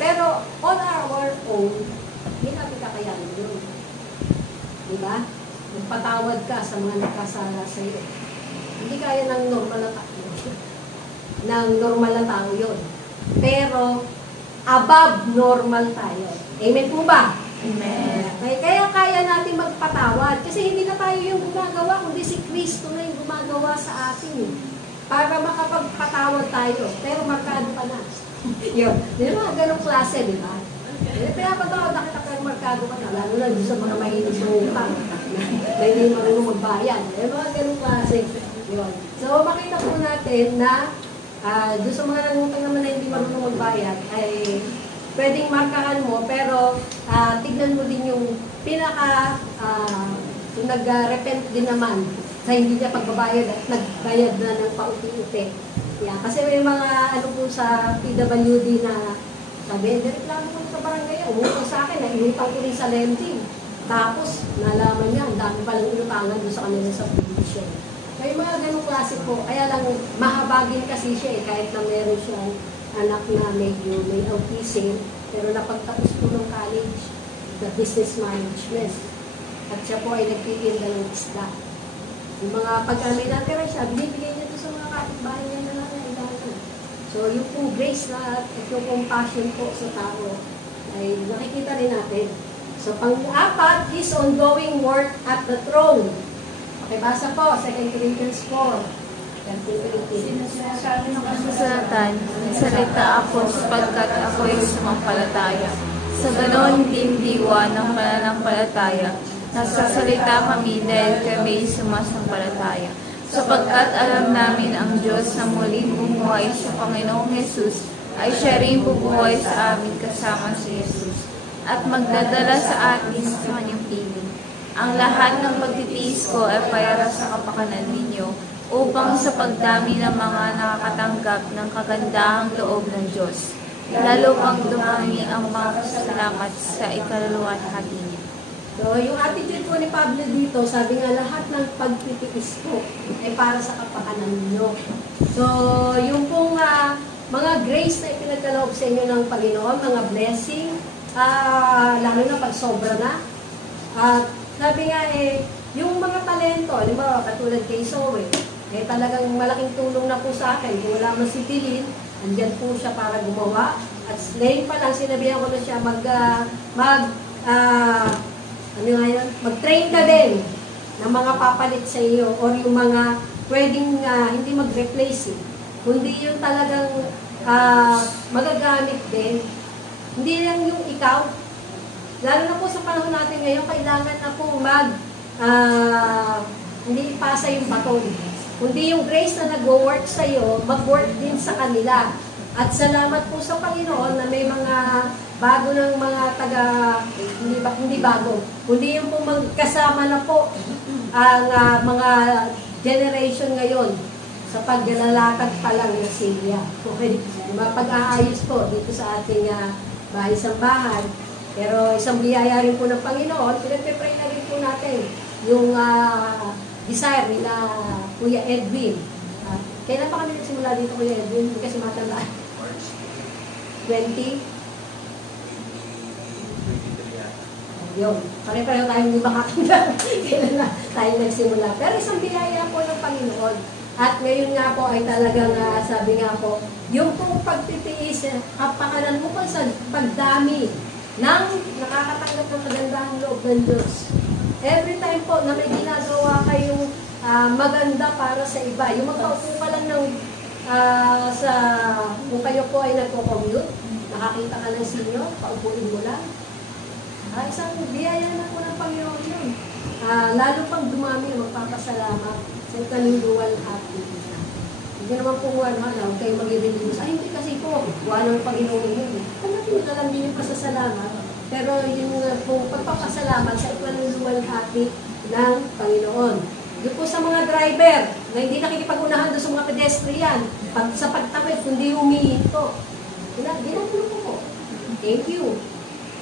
Pero on our own, hindi natin kakayanin yun. Diba? Magpatawad ka sa mga nakasala sa iyo. Hindi kaya ng normal na tao. Ng normal na tao yun. Pero, above normal tayo. Amen po ba? Amen. Kaya kaya natin magpatawad. Kasi hindi na tayo yung gumagawa, kundi si Kristo na yung gumagawa sa atin. Para makapagpatawad tayo. Pero markado pa na. Yun. Di ba? Ganong klase, di ba? Pinapatawad na kita kayong markado ka na. Lalo na doon sa mga mahinig sa utang. Na hindi marunong magbayan. Di ba? Ganong klase. Yun. So, makita po natin na doon sa mga nangutang naman na hindi marunong magbayad, ay pwedeng markahan mo, pero tignan mo din yung kung nag-repent din naman sa hindi niya pagbabayad at nagbayad na ng pauti-uti. Yeah, kasi may mga po sa PWD na sabi, reklamo ko sa barangay, umutang sa akin, inutang ko rin sa lending. Tapos, nalaman niya, ang dami palang inutangan doon sa kanila sa provision. May mga ganong klase po. Kaya lang, mahabagin kasi siya kahit na meron siyang anak na medyo may autism, pero napagtapos po ng college, na business management. At siya po ay nagtitinda ng isda. Yung mga pag-amin natin siya, binibigay niya doon sa mga kapitbahay niya na lang. So, yung pong grace na at yung compassion po sa tao ay nakikita rin natin. So, pang-apat is ongoing work at the throne. Basa po, 2 Corinthians 4. Sinasabi ng Kasulatan, salita ako sapagkat ako ay sumampalataya. Sa ganon diwa ng pananampalataya, nagsasalita kami dahil kami sumasampalataya. Sapagkat alam namin ang Diyos na muling bumuhay sa Panginoong Yesus, ay siya rin bubuhay sa amin kasama si Yesus, at magdadala sa atin sa kanyang piling. Ang lahat ng pagtitiis ko ay para sa kapakanan ninyo, upang sa pagdami ng mga nakakatanggap ng kagandahang loob ng Diyos, lalo pang dumami ang mga pasalamat sa ikaluluwalhati niya. So, yung attitude po ni Pablo dito, sabi nga lahat ng pagtitiis ko ay para sa kapakanan ninyo. So, yung pong mga grace na ipinagkaloob sa inyo ng Panginoon, mga blessing, lalo na pag sobra na, sabi nga yung mga talento, halimbawa katulad kay Zoe, talagang malaking tulong na po sa akin. Kung wala man si Pilin, andyan po siya para gumawa. At ngayon pa lang, sinabihan ko na siya mag-train ka din ng mga papalit sa iyo or yung mga pwedeng hindi mag-replace kundi yung talagang magagamit din. Hindi lang yung ikaw. Lalo na po sa panahon natin ngayon, kailangan na po hindi ipasa yung baton. Kundi yung grace na nag-work sa iyo, mag-work din sa kanila. At salamat po sa Panginoon na may mga bago ng mga hindi bago, kundi yung po magkasama na po ang mga generation ngayon sa paglalakad pa lang ng Syria. Okay, mapag-aayos po dito sa ating bahay-sambahan. Pero isang biyaya rin po ng Panginoon, pinag-pray na rin po natin yung desire nila Kuya Edwin. Kailan pa kami nagsimula dito, Kuya Edwin? Hindi kasi matandaan. 20? Yun. Pare-pareho tayo hindi makakita. Kailan na tayo nagsimula. Pero isang biyaya po ng Panginoon. At ngayon nga po ay talagang, sabi nga po, yung pong pagtitiis, kapakanan mo pa sa pagdami ng nakakatanggap ng magandang loob ng Diyos. Every time po na may ginagawa kayong maganda para sa iba, yung magpaupo ka lang ng kung kayo po ay nagko-commute, nakakita ka ng senior, paupuin mo lang. Isang biyaya na po ng Panginoon yun. Lalo pang dumami, magpapasalamat sa ikaludual happy. Hindi naman po huwag kayo mag-i-reduce. Hindi kasi po, wala ng Panginoon yun. Kanatin na lang din yung pasasalamat. Pero yung pagpapasalamat sa ikaludual happy ng Panginoon. Yung po sa mga driver na hindi nakikipag-unahan doon sa mga pedestrian, sa pagtawid, kundi humihinto. Ginagawa po. Thank you.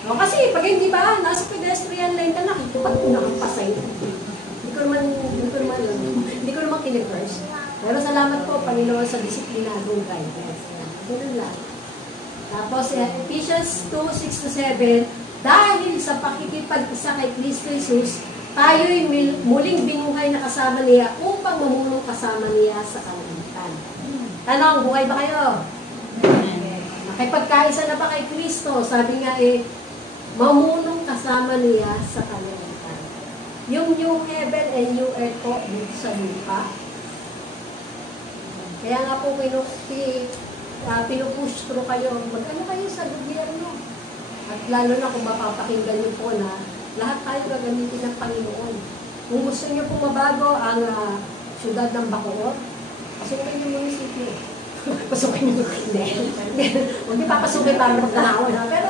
O, kasi pag hindi ba, nasa pedestrian lane ka na, nakikipag-unahan pa sa'yo. Hindi ko naman kinipers. Pero salamat po, Panginoon, sa disiplinadong drivers. Ganun lang. Tapos, Ephesians 2:6-7, dahil sa pakikipag-isa kay Kristo Jesus, tayo'y muling binuhay na kasama niya upang mamulong kasama niya sa kalangitan. Tanong, buhay ba kayo? Nakipagkaisa na ba kay Kristo? Sabi nga mamulong kasama niya sa kalangitan. Yung new heaven and new earth po dito sa lupa. Kaya nga po pinupush through kayo, mag-ano kayo sa gobyerno. At lalo na kung mapapakinggan niyo po na lahat tayo gagamitin ng Panginoon. Kung gusto niyo po mabago ang syudad ng Bacoor, pasukin niyo munisipyo. Pasukin niyo. Hindi. Huwag niyo papasukin para magkakawan. Pero,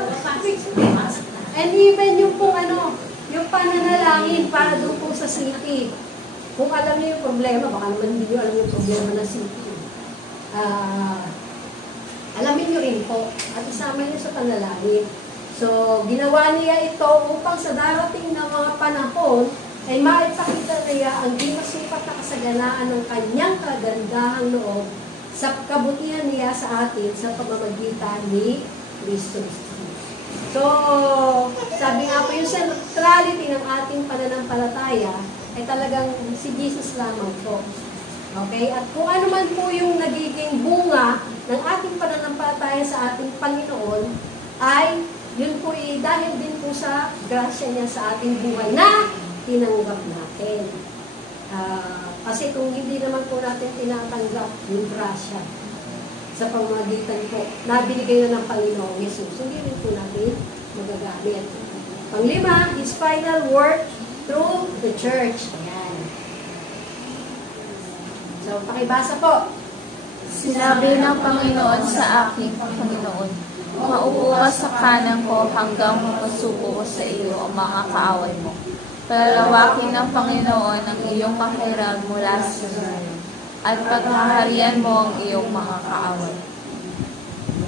and even yung pong yung pananalangin para doon po sa city. Kung alam niyo yung problema, baka naman hindi niyo alam yung problema ng city. Alamin niyo rin po at isama niyo sa panalangin. So, ginawa niya ito upang sa darating na mga panahon ay maipakita niya ang di masupat na kasaganaan ng kanyang kagandahang loob sa kabutihan niya sa atin sa pamamagitan ni Kristo. So, sabi nga po yung centrality ng ating pananampalataya ay talagang si Jesus lamang po. Okay? At kung ano man po yung nagiging bunga ng ating pananampalataya sa ating Panginoon ay yun po dahil din po sa grasya niya sa ating buhay na tinanggap natin. Kasi kung hindi naman po natin tinatanggap yung grasya sa pamamagitan po, nabinigay na ng Panginoong Jesus, hindi rin po natin magagamit. Panglima, His final work through the church. Ayan. So, pakibasa po. Sinabi ng Panginoon sa aking Panginoon, maupo ka sa kanan ko hanggang masuko ko sa iyo ang mga kaaway mo. Palawakin ng Panginoon ang iyong kaharian mula sa Zion, at paghaharian mo ang iyong mga kaaway.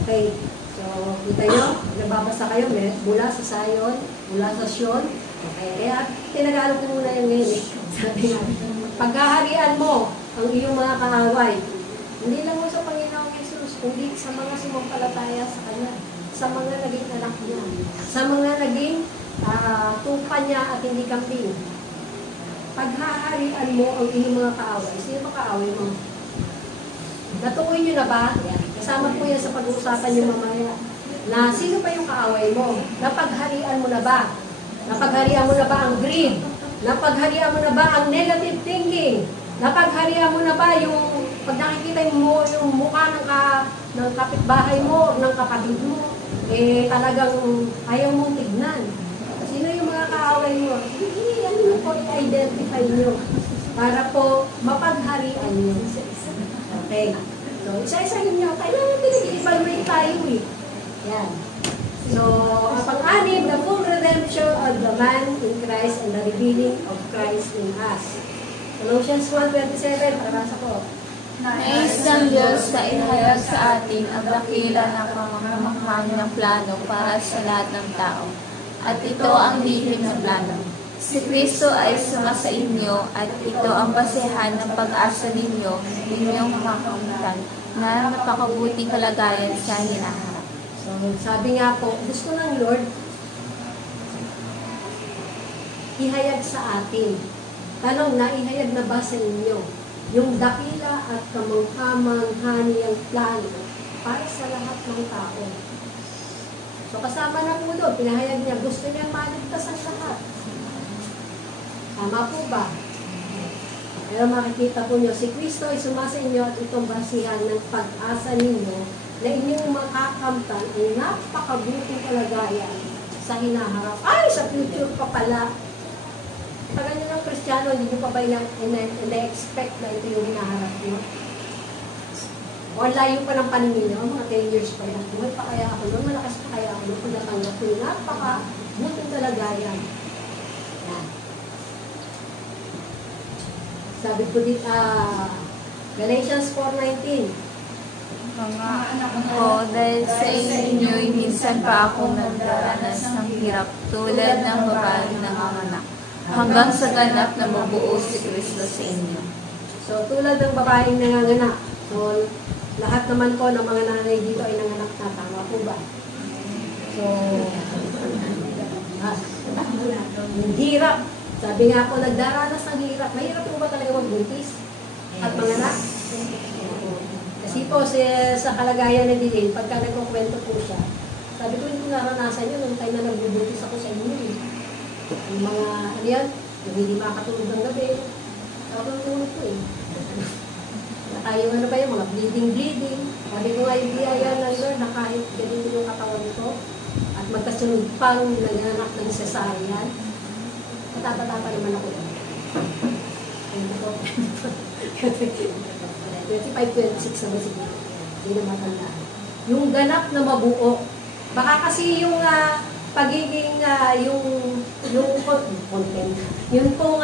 Okay. So, kita nyo, nababasa kayo mula sa Zion, mula sa Sion. Okay. Kaya, tinagalog ko muna yung ngayon. Sabi nga, paghaharian mo ang iyong mga kaaway. Hindi lang mo sa Panginoong Jesus, kundi sa mga sumampalataya sa Kanya, sa mga naging anak niya, sa mga naging tupa niya at hindi kambing. Paghaharian mo ang iyong mga kaaway. Sino ba kaaway mo? Natukoy niyo na ba? Kasama po yan sa pag-uusapan niyo mamaya. Na sino pa yung kaaway mo? Napagharian mo na ba? Napagharian mo na ba ang greed? Napagharian mo na ba ang negative thinking? Napagharian mo na ba yung pag nakikita mo yung mukha ng kapitbahay mo, ng kapatid mo, talagang ayaw mong tignan. Sino yung mga kaaway mo? Ano po i-identify nyo para po mapagharian nyo. Okay. So, isa-isahin niyo. Kailangan pinag-evaluate tayo eh. Yan. So, ang pang-anim, the full redemption of the man in Christ and the revealing of Christ in us. Colossians 1:27, pakabasa ko. Nais ng Diyos na ihayag sa atin ang dakila ng kamanghamanghang ng plano para sa lahat ng tao. At ito ang lihim ng plano. Si Kristo ay sumasa inyo at ito ang basehan ng pag-asa ninyong makakamtan na napakabuting kalagayan sa hinaharap. So, sabi nga po, gusto ng Lord ihayag sa atin. Tanong, naihayag na ba sa inyo yung dakila at kamanghamanghang plano para sa lahat ng tao? So, kasama na po doon, pinahayag niya, gusto niyang maligtas ang lahat. Tama po ba? Pero makikita po niyo, si Kristo ay sumasa inyo at itong basihan ng pag-asa ninyo na inyong makakamtan ay napakabuting kalagayan sa hinaharap. Ay, sa future pa pala. Pag ganyan ng Kristiyano, hindi nyo pa ba ina-expect na ito yung hinaharap nyo? O layo pa ng paningin nyo, mga 10 years pa lang. Buhay pa kaya ako nun, malakas pa kaya ako nun, kung natanggap ko yung napakabuting kalagayan. Yan. Sabi ko dito, Galatians 4:19. Mga anak ko, dahil sa inyo'y minsan pa ako nagdaranas ng hirap tulad ng babaeng nanganganak, hanggang sa ganap na mabuo si Kristo sa inyo. So, tulad ng babaeng nanganganak. So, lahat naman po ng mga nanay dito ay nanganak na. Tama po ba? So, yung hirap. Sabi nga po, nagdaranas ng hirap. Mahirap po ba talaga magbuntis? At manganak? Kasi po, sa kalagayan na din, pagka nagkukwento po siya, sabi ko, hindi ko naranasan yun nung time na nagbubuntis ako sa inyo eh. Yung mga, ano yan, yung hindi makatulog ng gabi, nakatulog ko eh. Tayo ano ba yung mga bleeding. Sabi ko nga yung biyaya ng Lord na kahit ganito yung katawan ko at magkasunod pang nanganak ng cesarean, matatata naman ako. 25-26 naman siguro. Hindi na matandaan. Yung ganap na mabuo. Baka kasi yung pagiging yung content. Yun pong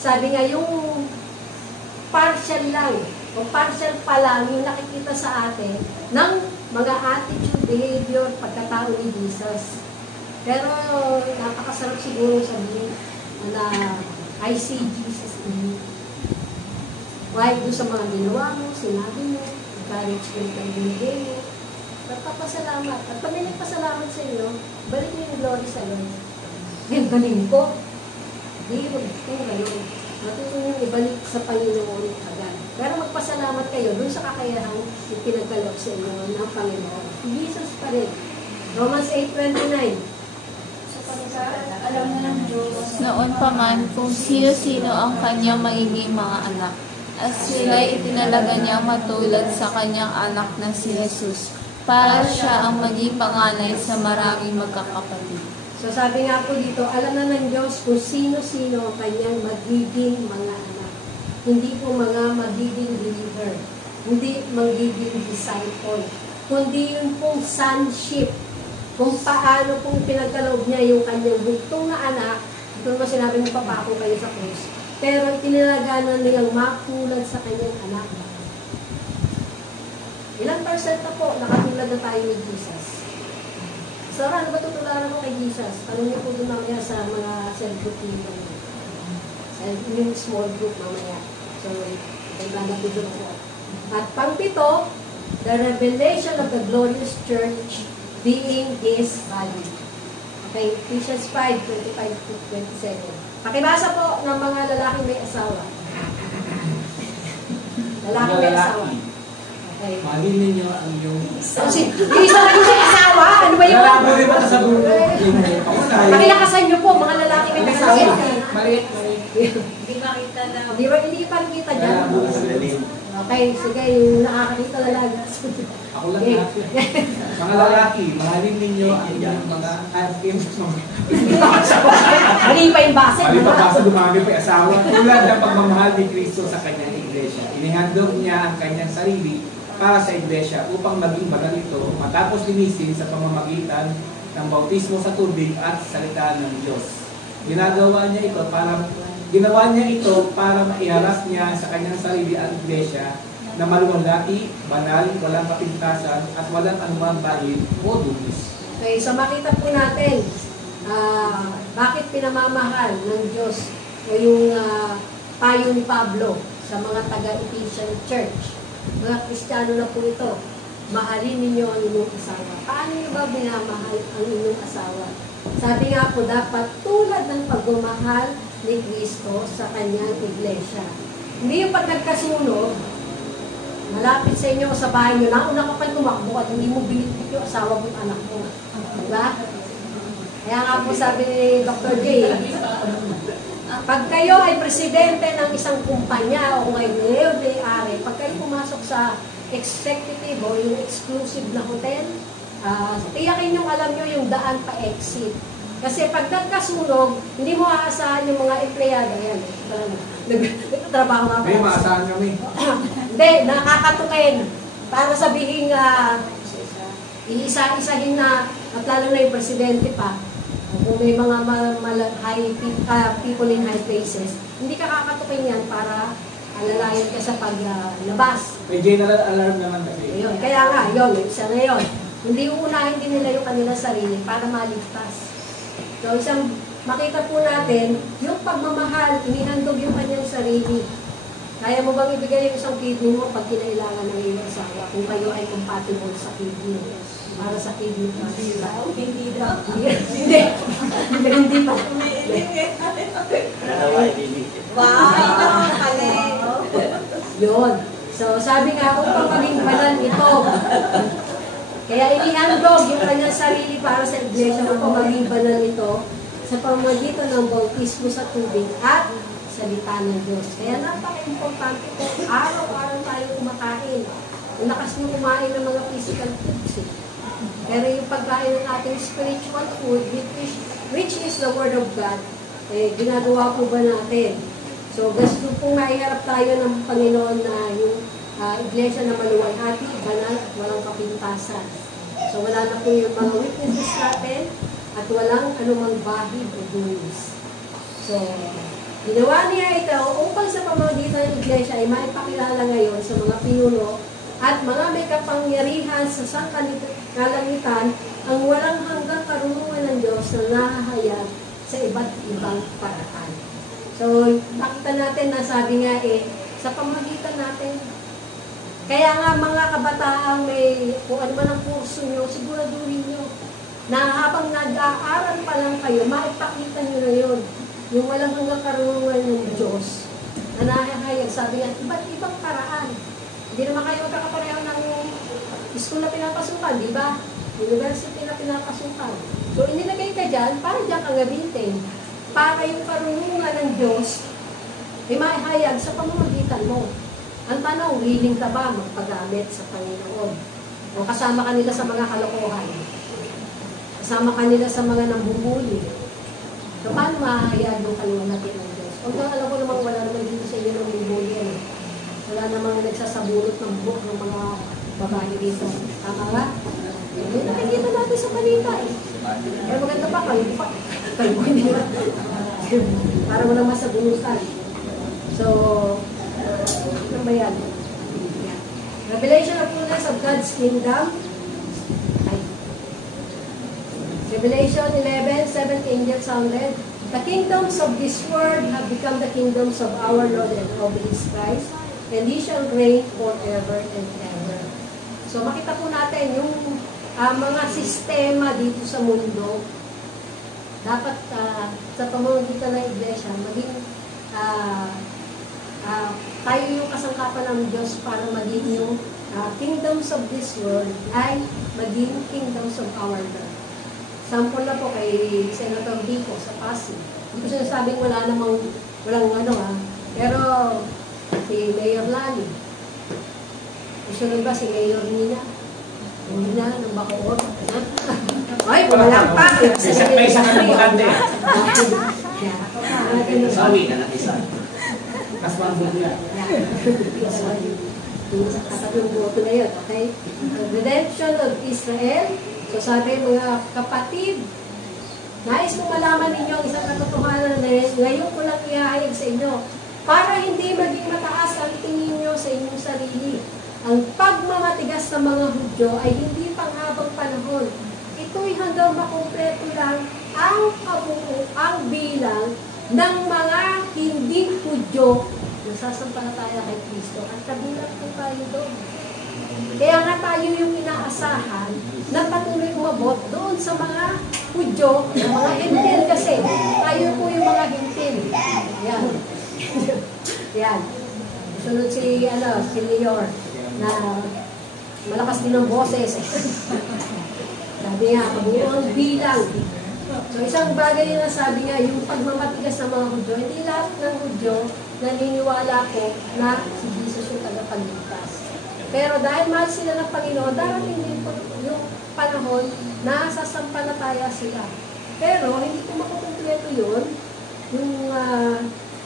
sabi nga yung partial lang o partial pa lang yung nakikita sa atin ng mga attitude, behavior, pagkatao ni Jesus. Pero napakasarap siguro sabihin na I see Jesus in you. Kahit doon sa mga ginawa mo, sinabi mo, encouragement ang binigay mo, nagpapasalamat. At pag may nagpasalamat sa inyo, balik mo yung glory sa Lord. Yung galing ko. Hindi, huwag kong gano'n. Matutunan yung ibalik sa Panginoon agad. Pero magpasalamat kayo doon sa kakayahan yung pinagkaloob sa inyo ng Panginoon. Jesus pa rin. Romans 8:29. Alam na ng Diyos Noon pa man kung sino-sino ang kanyang magiging mga anak, at sila'y itinalaga niya matulad sa kanyang anak na si Jesus, para siya ang maging panganay sa maraming magkakapatid. So sabi nga po dito, alam na ng Diyos kung sino-sino ang kanyang magiging mga anak. Hindi po mga magiging believer, hindi magiging disciple, kundi yun pong sonship, kung paano pong pinagkaloob niya yung kanyang buktong na anak. Ito naman sinabi niya, papako kayo sa krus. Pero itinalaganan nilang makulad sa kanyang anak. Ilang percent na po nakatulad na tayo ni Jesus? So, ano ba tutularan mo kay Jesus? Tanong niyo po doon mamaya sa mga cell group niyo. Yung small group mamaya. So, kailangan po doon po. At pang-pito, the revelation of the glorious church being His body. Okay, Ephesians 5:25-27. Pakibasa po ng mga lalaking may asawa. Lalaking may asawa. Okay. Mahalin ninyo ang iyong Kasi, yung isa kayo sa asawa, ano ba yun? Wala mo rin ba sa bulo? Pakilakasan niyo po, mga lalaking may asawa. Maliit. Hindi makita na. Hindi pa nakita dyan. Okay, sige, yung nakakakita na lang. Ako lang natin. Mga lalaki, mahalin ninyo ang iyong mga atim. Mali pa yung base. Mali pa base, dumami pa yung asawa. Tulad ng pagmamahal ni Kristo sa kanyang iglesia. Inihandog niya ang kanyang sarili para sa iglesia upang maging banal ito matapos linisin sa pamamagitan ng bautismo sa tubig at salita ng Diyos. Ginawa niya ito para maiharap niya sa kanyang sarili ang iglesia na maluwalhati, banal, walang kapintasan at walang anumang bahid o dugis. Okay, so makita po natin bakit pinamamahal ng Diyos o yung payo ni Pablo sa mga taga-Ephesian Church. Mga Kristiyano na po ito, mahalin ninyo ang inyong asawa. Paano nyo ba binamahal ang inyong asawa? Sabi nga po, dapat tulad ng pagmamahal ni Kristo sa kanyang iglesia. Hindi yung pag nagkasunog, malapit sa inyo o sa bahay nyo, nauna ka pa tumakbo at hindi mo binitbit yung asawa mo at anak mo. Diba? Kaya nga po sabi ni Dr. J, pag kayo ay presidente ng isang kumpanya o ngayon may-ari, pag kayo pumasok sa executive o yung exclusive na hotel, tiyakin yung alam nyo yung daan pa exit. Kasi pag nagkasunog, hindi mo aasahan yung mga empleyado. Ayan, nagtatrabaho nga pa. May maasahan kami. Hindi, nakakatukin. Para sabihin iisa-isahin na, at lalo na yung presidente pa, kung may mga people in high places, hindi ka kakatukin yan para alalayan ka sa paglabas. May general alarm naman kasi. Ayun. Kaya nga, yun, isa na yun. Hindi uunahin din nila yung kanilang sarili para maligtas. So, isang makita po natin, yung pagmamahal, inihandog yung kanyang sarili. Kaya mo bang ibigay yung isang kidney mo pag kinailangan ng iyong asawa kung kayo ay compatible sa kidney? Para sa kidney mo. Hindi daw. Hindi pa. Wow! Kali! Yun. So, sabi nga, upang maging banal ito. Kaya inihandog yung kanyang sarili para sa iglesia upang maging banal ito sa pamamagitan ng bautismo sa tubig at salita ng Diyos. Kaya napaka-importante po, araw-araw tayo kumakain. Ang lakas mo kumain ng mga physical foods. Pero yung pagkain ng ating spiritual food, which is the Word of God, ginagawa po ba natin? So, gusto pong maiharap tayo ng Panginoon na yung iglesia na maluwalhati, banal at walang kapintasan. So, wala na po yung mga witnesses natin at walang anumang bahid o dunis. So, ginawa niya ito upang sa pamamagitan ng iglesia ay maipakilala ngayon sa mga pinuno at mga may kapangyarihan sa sangkalangitan ang walang hanggang karunungan ng Diyos na nahahayag sa iba't ibang paraan. So, nakita natin na sabi nga sa pamamagitan natin, kaya nga mga kabataang may kung ano man ang kurso nyo, siguraduhin nyo na habang nag-aaral pa lang kayo, maipakita nyo na yun. Yung walang hanggang karunungan ng Diyos na nahahayag, sabi nga, iba't ibang paraan. Hindi naman kayo magkakapareho ng school na pinapasukan, di ba? University na pinapasukan. So, inilagay ka dyan, para dyan kang gamitin. Para yung karunungan ng Diyos ay maihayag sa pamamagitan mo. Ang tanong, willing ka ba magpagamit sa Panginoon? O kasama ka nila sa mga kalokohan? Kasama ka nila sa mga nambubuli? So, paano mahahayag yung kaluwalhati ng Diyos? Although alam ko namang wala naman dito sa inyo ng bubuli yan. Wala namang nagsasabulot ng buhok ng mga babae dito. Tama ba? Yung nakikita natin sa balita Pero maganda pa, kalbo pa. Kalbo nila. Para walang masabunutan. So, ano ba yan? Revelation of fullness of God's kingdom. Revelation 11, 7th angel sounded, the kingdoms of this world have become the kingdoms of our Lord and of His Christ, and He shall reign forever and ever. So makita po natin yung mga sistema dito sa mundo, dapat sa pamamagitan ng iglesia, maging tayo yung kasangkapan ng Diyos para maging yung kingdoms of this world ay maging kingdoms of our Lord. Sample na po kay Senator Vico sa Pasig. Hindi ko sinasabing walang pero si Mayor Lani. Usunod ba si Mayor Nina? Nina ng Bacoor. Ay, walang pa. May isa ka ng bukante. Sawi na isa. Mas mabuti yan. Yung sa katatlong boto na yun, okay? The redemption of Israel. So sabi mga kapatid, nais kong malaman ninyo ang isang katotohanan na ngayon ko lang ihahayag sa inyo para hindi maging mataas ang tingin nyo sa inyong sarili. Ang pagmamatigas ng mga Hudyo ay hindi panghabang panahon. Ito'y hanggang makumpleto lang ang bilang ng mga hindi Hudyo nasasampalataya kay Kristo. At kabilang po tayo doon. Kaya nga tayo yung inaasahan na patuloy umabot doon sa mga Hudyo, mga hintil kasi. Tayo po yung mga hintil. Yan. Yan. Sunod si Leor na malakas din ang boses. Sabi nga, kabuuang bilang. So isang bagay na sabi nga, yung pagmamatigas ng mga Hudyo, hindi lahat ng Hudyo naniniwala ko na si Jesus yung tagapagligtas. Pero dahil mahal sila ng Panginoon, darating din po yung panahon na sasampalataya sila. Pero hindi ko makukumpleto yun, yung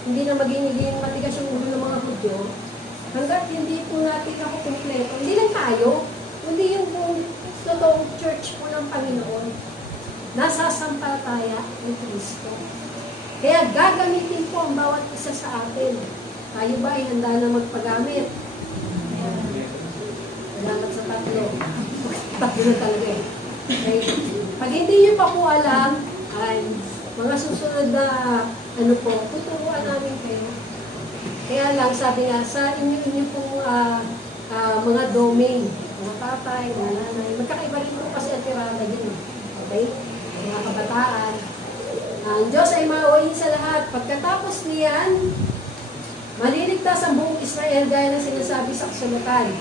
hindi na magiging matigas yung ulo ng mga Hudyo, hanggat hindi po natin makukumpleto. Hindi lang tayo, kundi yung totoong church po ng Panginoon, nasasampalataya ni Kristo. Kaya gagamitin po ang bawat isa sa atin. Tayo ba ay handa na magpagamit? Salamat sa tatlo. Tatlo na talaga eh. Okay. Pag hindi nyo pa po alam, ay mga susunod na tuturuan namin kayo. Kaya lang, sabi nga, sa inyo pong mga domain, mga tatay, mga nanay, magkakaiba rin po kasi ang tirada yun. Okay? Mga kabataan. Ang Diyos ay maawain sa lahat. Pagkatapos niyan, maliligtas ang buong Israel gaya ng sinasabi sa kasulatan.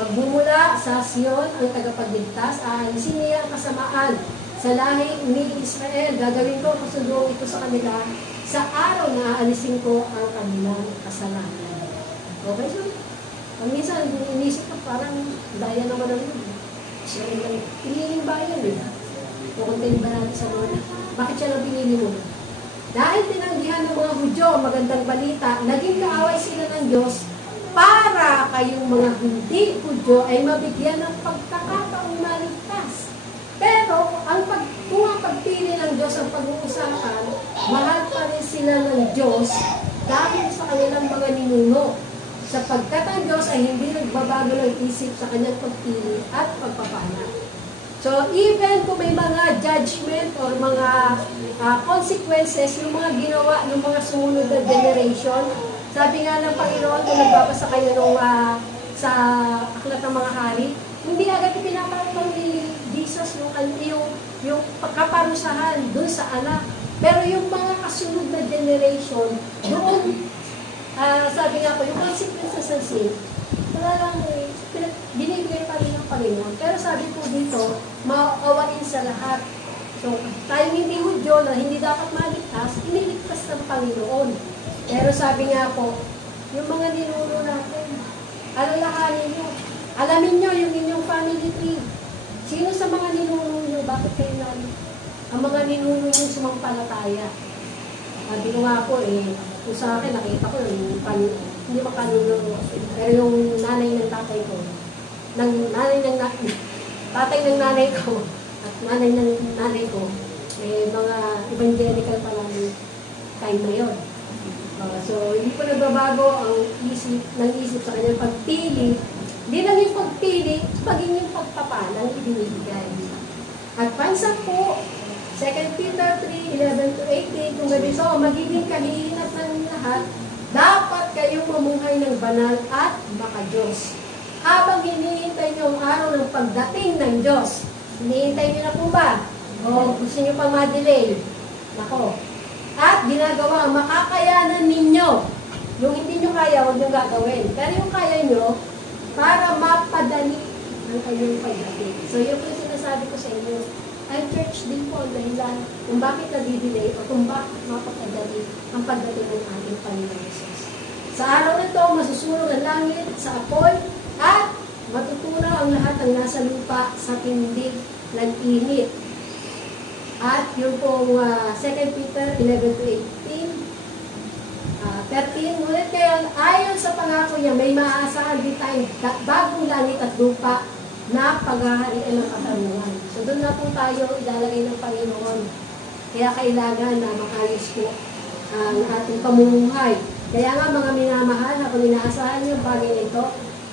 Magbumula sa Sion ang tagapagligtas, aalisin niya ang kasamaan sa lahi ni Israel. Gagawin ko ang kasunduang ito sa kanila sa araw na aalisin ko ang kanilang kasalanan. Okay, so, ang minsan, inisip ko parang daya naman ang yun. Israel lang, piniling bayan eh. Pukuntin ba natin sa mga, bakit siya lang pinili mo? Dahil tinanggihan ng mga Hudyo, magandang balita, naging kaaway sila ng Diyos para kayong mga hindi Hudyo ay mabigyan ng pagkakataong maligtas. Pero, kung ang pagpili ng Diyos ang pag-uusapan, mahal pa rin sila ng Diyos dahil sa kanilang mga ninuno. Sapagkat ang Diyos ay hindi nagbabago ng isip sa kanyang pagpili at pagpapala. So, even kung may mga judgment or mga consequences, yung mga ginawa ng mga sumunod na generation, sabi nga ng Panginoon, kung nagbabasa kayo nung, sa Aklat ng Mga Hari, hindi agad ipinapatong ni Jesus yung pagkaparusahan dun sa anak. Pero yung mga kasunod na generation, doon, sabi nga po, yung consequences ng sin, wala lang binibigay pa rin ng Panginoon. Pero sabi po dito, maawain sa lahat. So, tayong hindi Hudyo na hindi dapat maligtas, iniligtas ng Panginoon. Pero sabi nga po, yung mga ninuno natin, alalahanin nyo, alamin nyo yung inyong family tree. Sino sa mga ninuno nyo, bakit kayo namin? Ang mga ninuno nyo sumampalataya. Sabi ko nga po, kung sa akin, nakita ko yung hindi makanuno, pero yung nanay ng tatay ko, tatay ng nanay ko, at nanay ng nanay ko, mga evangelical pa lang time na yun. So, hindi po nagbabago ang isip sa kanyang pagpili. Hindi lang yung pagpili, maging yung pagpapalang ibinibigay. At pansa po, 2 Peter 3:11-18, kung ganito, magiging kahihinat ng lahat, dapat kayong mamuhay ng banal at maka-Diyos. Habang hinihintay niyo ang araw ng pagdating ng Diyos, hinihintay niyo na po ba? O gusto niyo pang ma-delay? Nako. At ginagawa ang makakayanan ninyo. Yung hindi nyo kaya, huwag nyo gagawin. Pero yung kaya nyo, para mapadali ang kanyang pagdating. So yun po yung sinasabi ko sa inyo. Ang church din po ang dahilan kung bakit nadidelay o kung bakit mapapadali ang pagdating ng ating Panginoon Jesus. Sa araw na ito, masusunog ang langit sa apoy at matutunaw ang lahat ng nasa lupa sa tindig ng init. At yung pong 2 Peter 11-18, 13, ngunit kaya ayon sa pangako niya, may maaasahan din tayong bagong langit at lupa na paghaharian ng katarungan. So doon na po tayo ilalagay ng Panginoon. Kaya kailangan na makayos po ang ating pamumuhay. Kaya nga mga minamahal, kung inaasahan niyo ang bagay nito,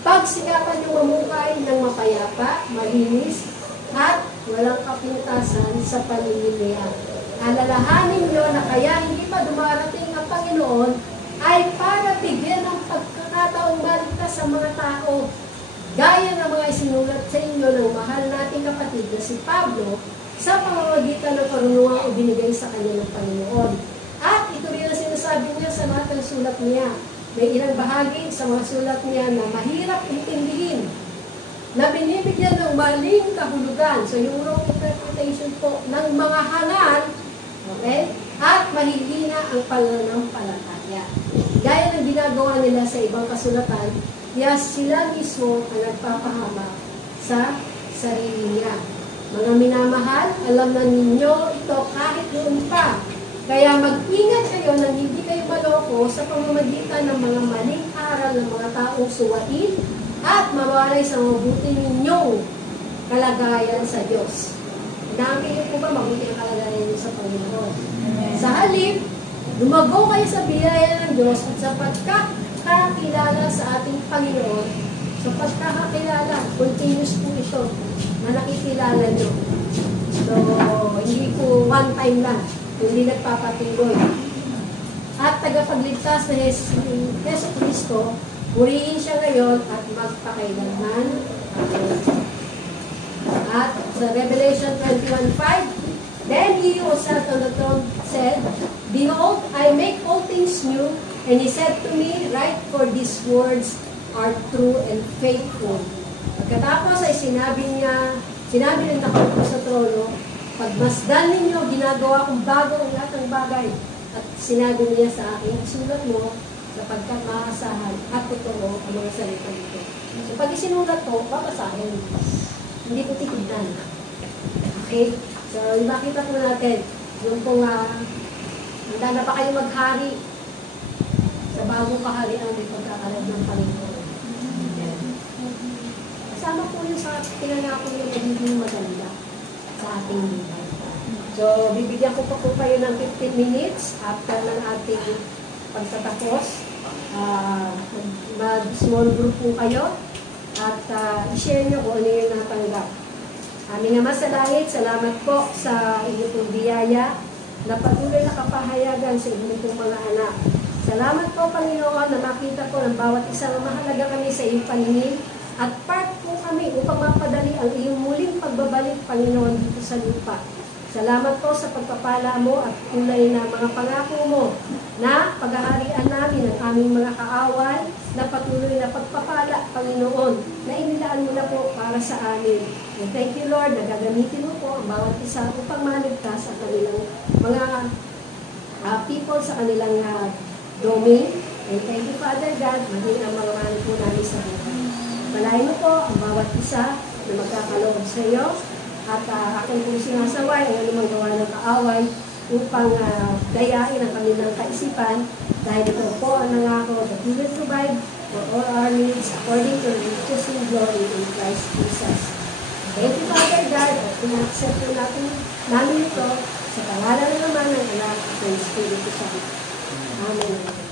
pagsikapan niyo mamukay ng mapayapa, malinis, at walang kapintasan sa paninilihan. Alalahanin niyo na kaya hindi pa dumarating ang Panginoon ay para bigyan ng pagkakataong maligtas sa mga tao. Gaya ng mga isinulat sa inyo ng mahal nating kapatid na si Pablo sa pamamagitan ng karunungang ibinigay sa kanya ng Panginoon. At ito rin ang sinasabi niya sa lahat ng sulat niya. May ilang bahagi sa mga sulat niya na mahirap intindihin, na binibigyan ng maling kahulugan. So yung wrong interpretation po ng mga hangal, okay? At mahihina ang pananampalataya. Gaya ng ginagawa nila sa ibang kasulatan, sila mismo ang nagpapahama sa sarili niya. Mga minamahal, alam na ninyo ito kahit noon pa. Kaya mag-ingat kayo nang hindi kayo maloko sa pamamagitan ng mga maling aral ng mga taong suwain at mawalay sa mabuti ninyong kalagayan sa Diyos. Inaangkin niyo po ba mabuti ang kalagayan niyo sa Panginoon? Sa halip, lumago kayo sa biyaya ng Diyos at sa pagkakakilala sa ating Panginoon. Sa pagkakakilala, continuous po ito na nakikilala niyo. So, hindi po one time lang, hindi nagpapatuloy. At tagapagligtas na Yesu Cristo, purihin siya ngayon at magpakailanman. At sa Revelation 21:5, then he who sat on the throne said, Behold, I make all things new. And he said to me, Write, for these words are true and faithful. Pagkatapos ay sinabi ng nakaupo sa trono, pagmasdan ninyo, ginagawa kong bago ang lahat ng bagay. At sinabi niya sa akin, isulat mo, sapagkat maasahan at totoo ang mga salita nito. So pag isinulat ko, papasahin. Hindi ko titignan. Okay? So makita po natin, yung kung handa na pa kayo maghari sa bagong kaharian ng pagkakalad ng Panginoon. Kasama po yung sa pinangako yung magiging maganda sa ating buhay. So, bibigyan ko pa po kayo ng 15 minutes after ng ating pagtatapos. Mag-small group po kayo at i-share nyo kung ano yung natanggap. Aming Ama sa langit, salamat po sa inyong pong biyaya na patuloy na kapahayagan sa inyong pong mga anak. Salamat po, Panginoon, na makita po ng bawat isa na mahalaga kami sa iyong paningin at part po kami upang mapadali ang iyong muling pagbabalik, Panginoon, dito sa lupa. Salamat po sa pagpapala mo at kulay na mga pangako mo na paghaharian namin ang aming mga kaaway na patuloy na pagpapala, Panginoon, na inilaan mo na po para sa amin. And thank you, Lord, na gagamitin mo po ang bawat isa upang maligtas ang kanilang mga people sa kanilang domain. And thank you, Father God, maging ang mga mahal po namin sa buhay. Malayo mo po ang bawat isa na magkakaloob sa iyo. At aking po sinasaway ang anumang gawa ng kaaway upang dayain ang kanilang kaisipan dahil ito po ang nangako that He will provide for all our needs according to the riches and glory in Christ Jesus. Thank you, Father God, at pina-accept namin ito sa pangalan naman ng Anak at ng Espiritu Santo. Amen.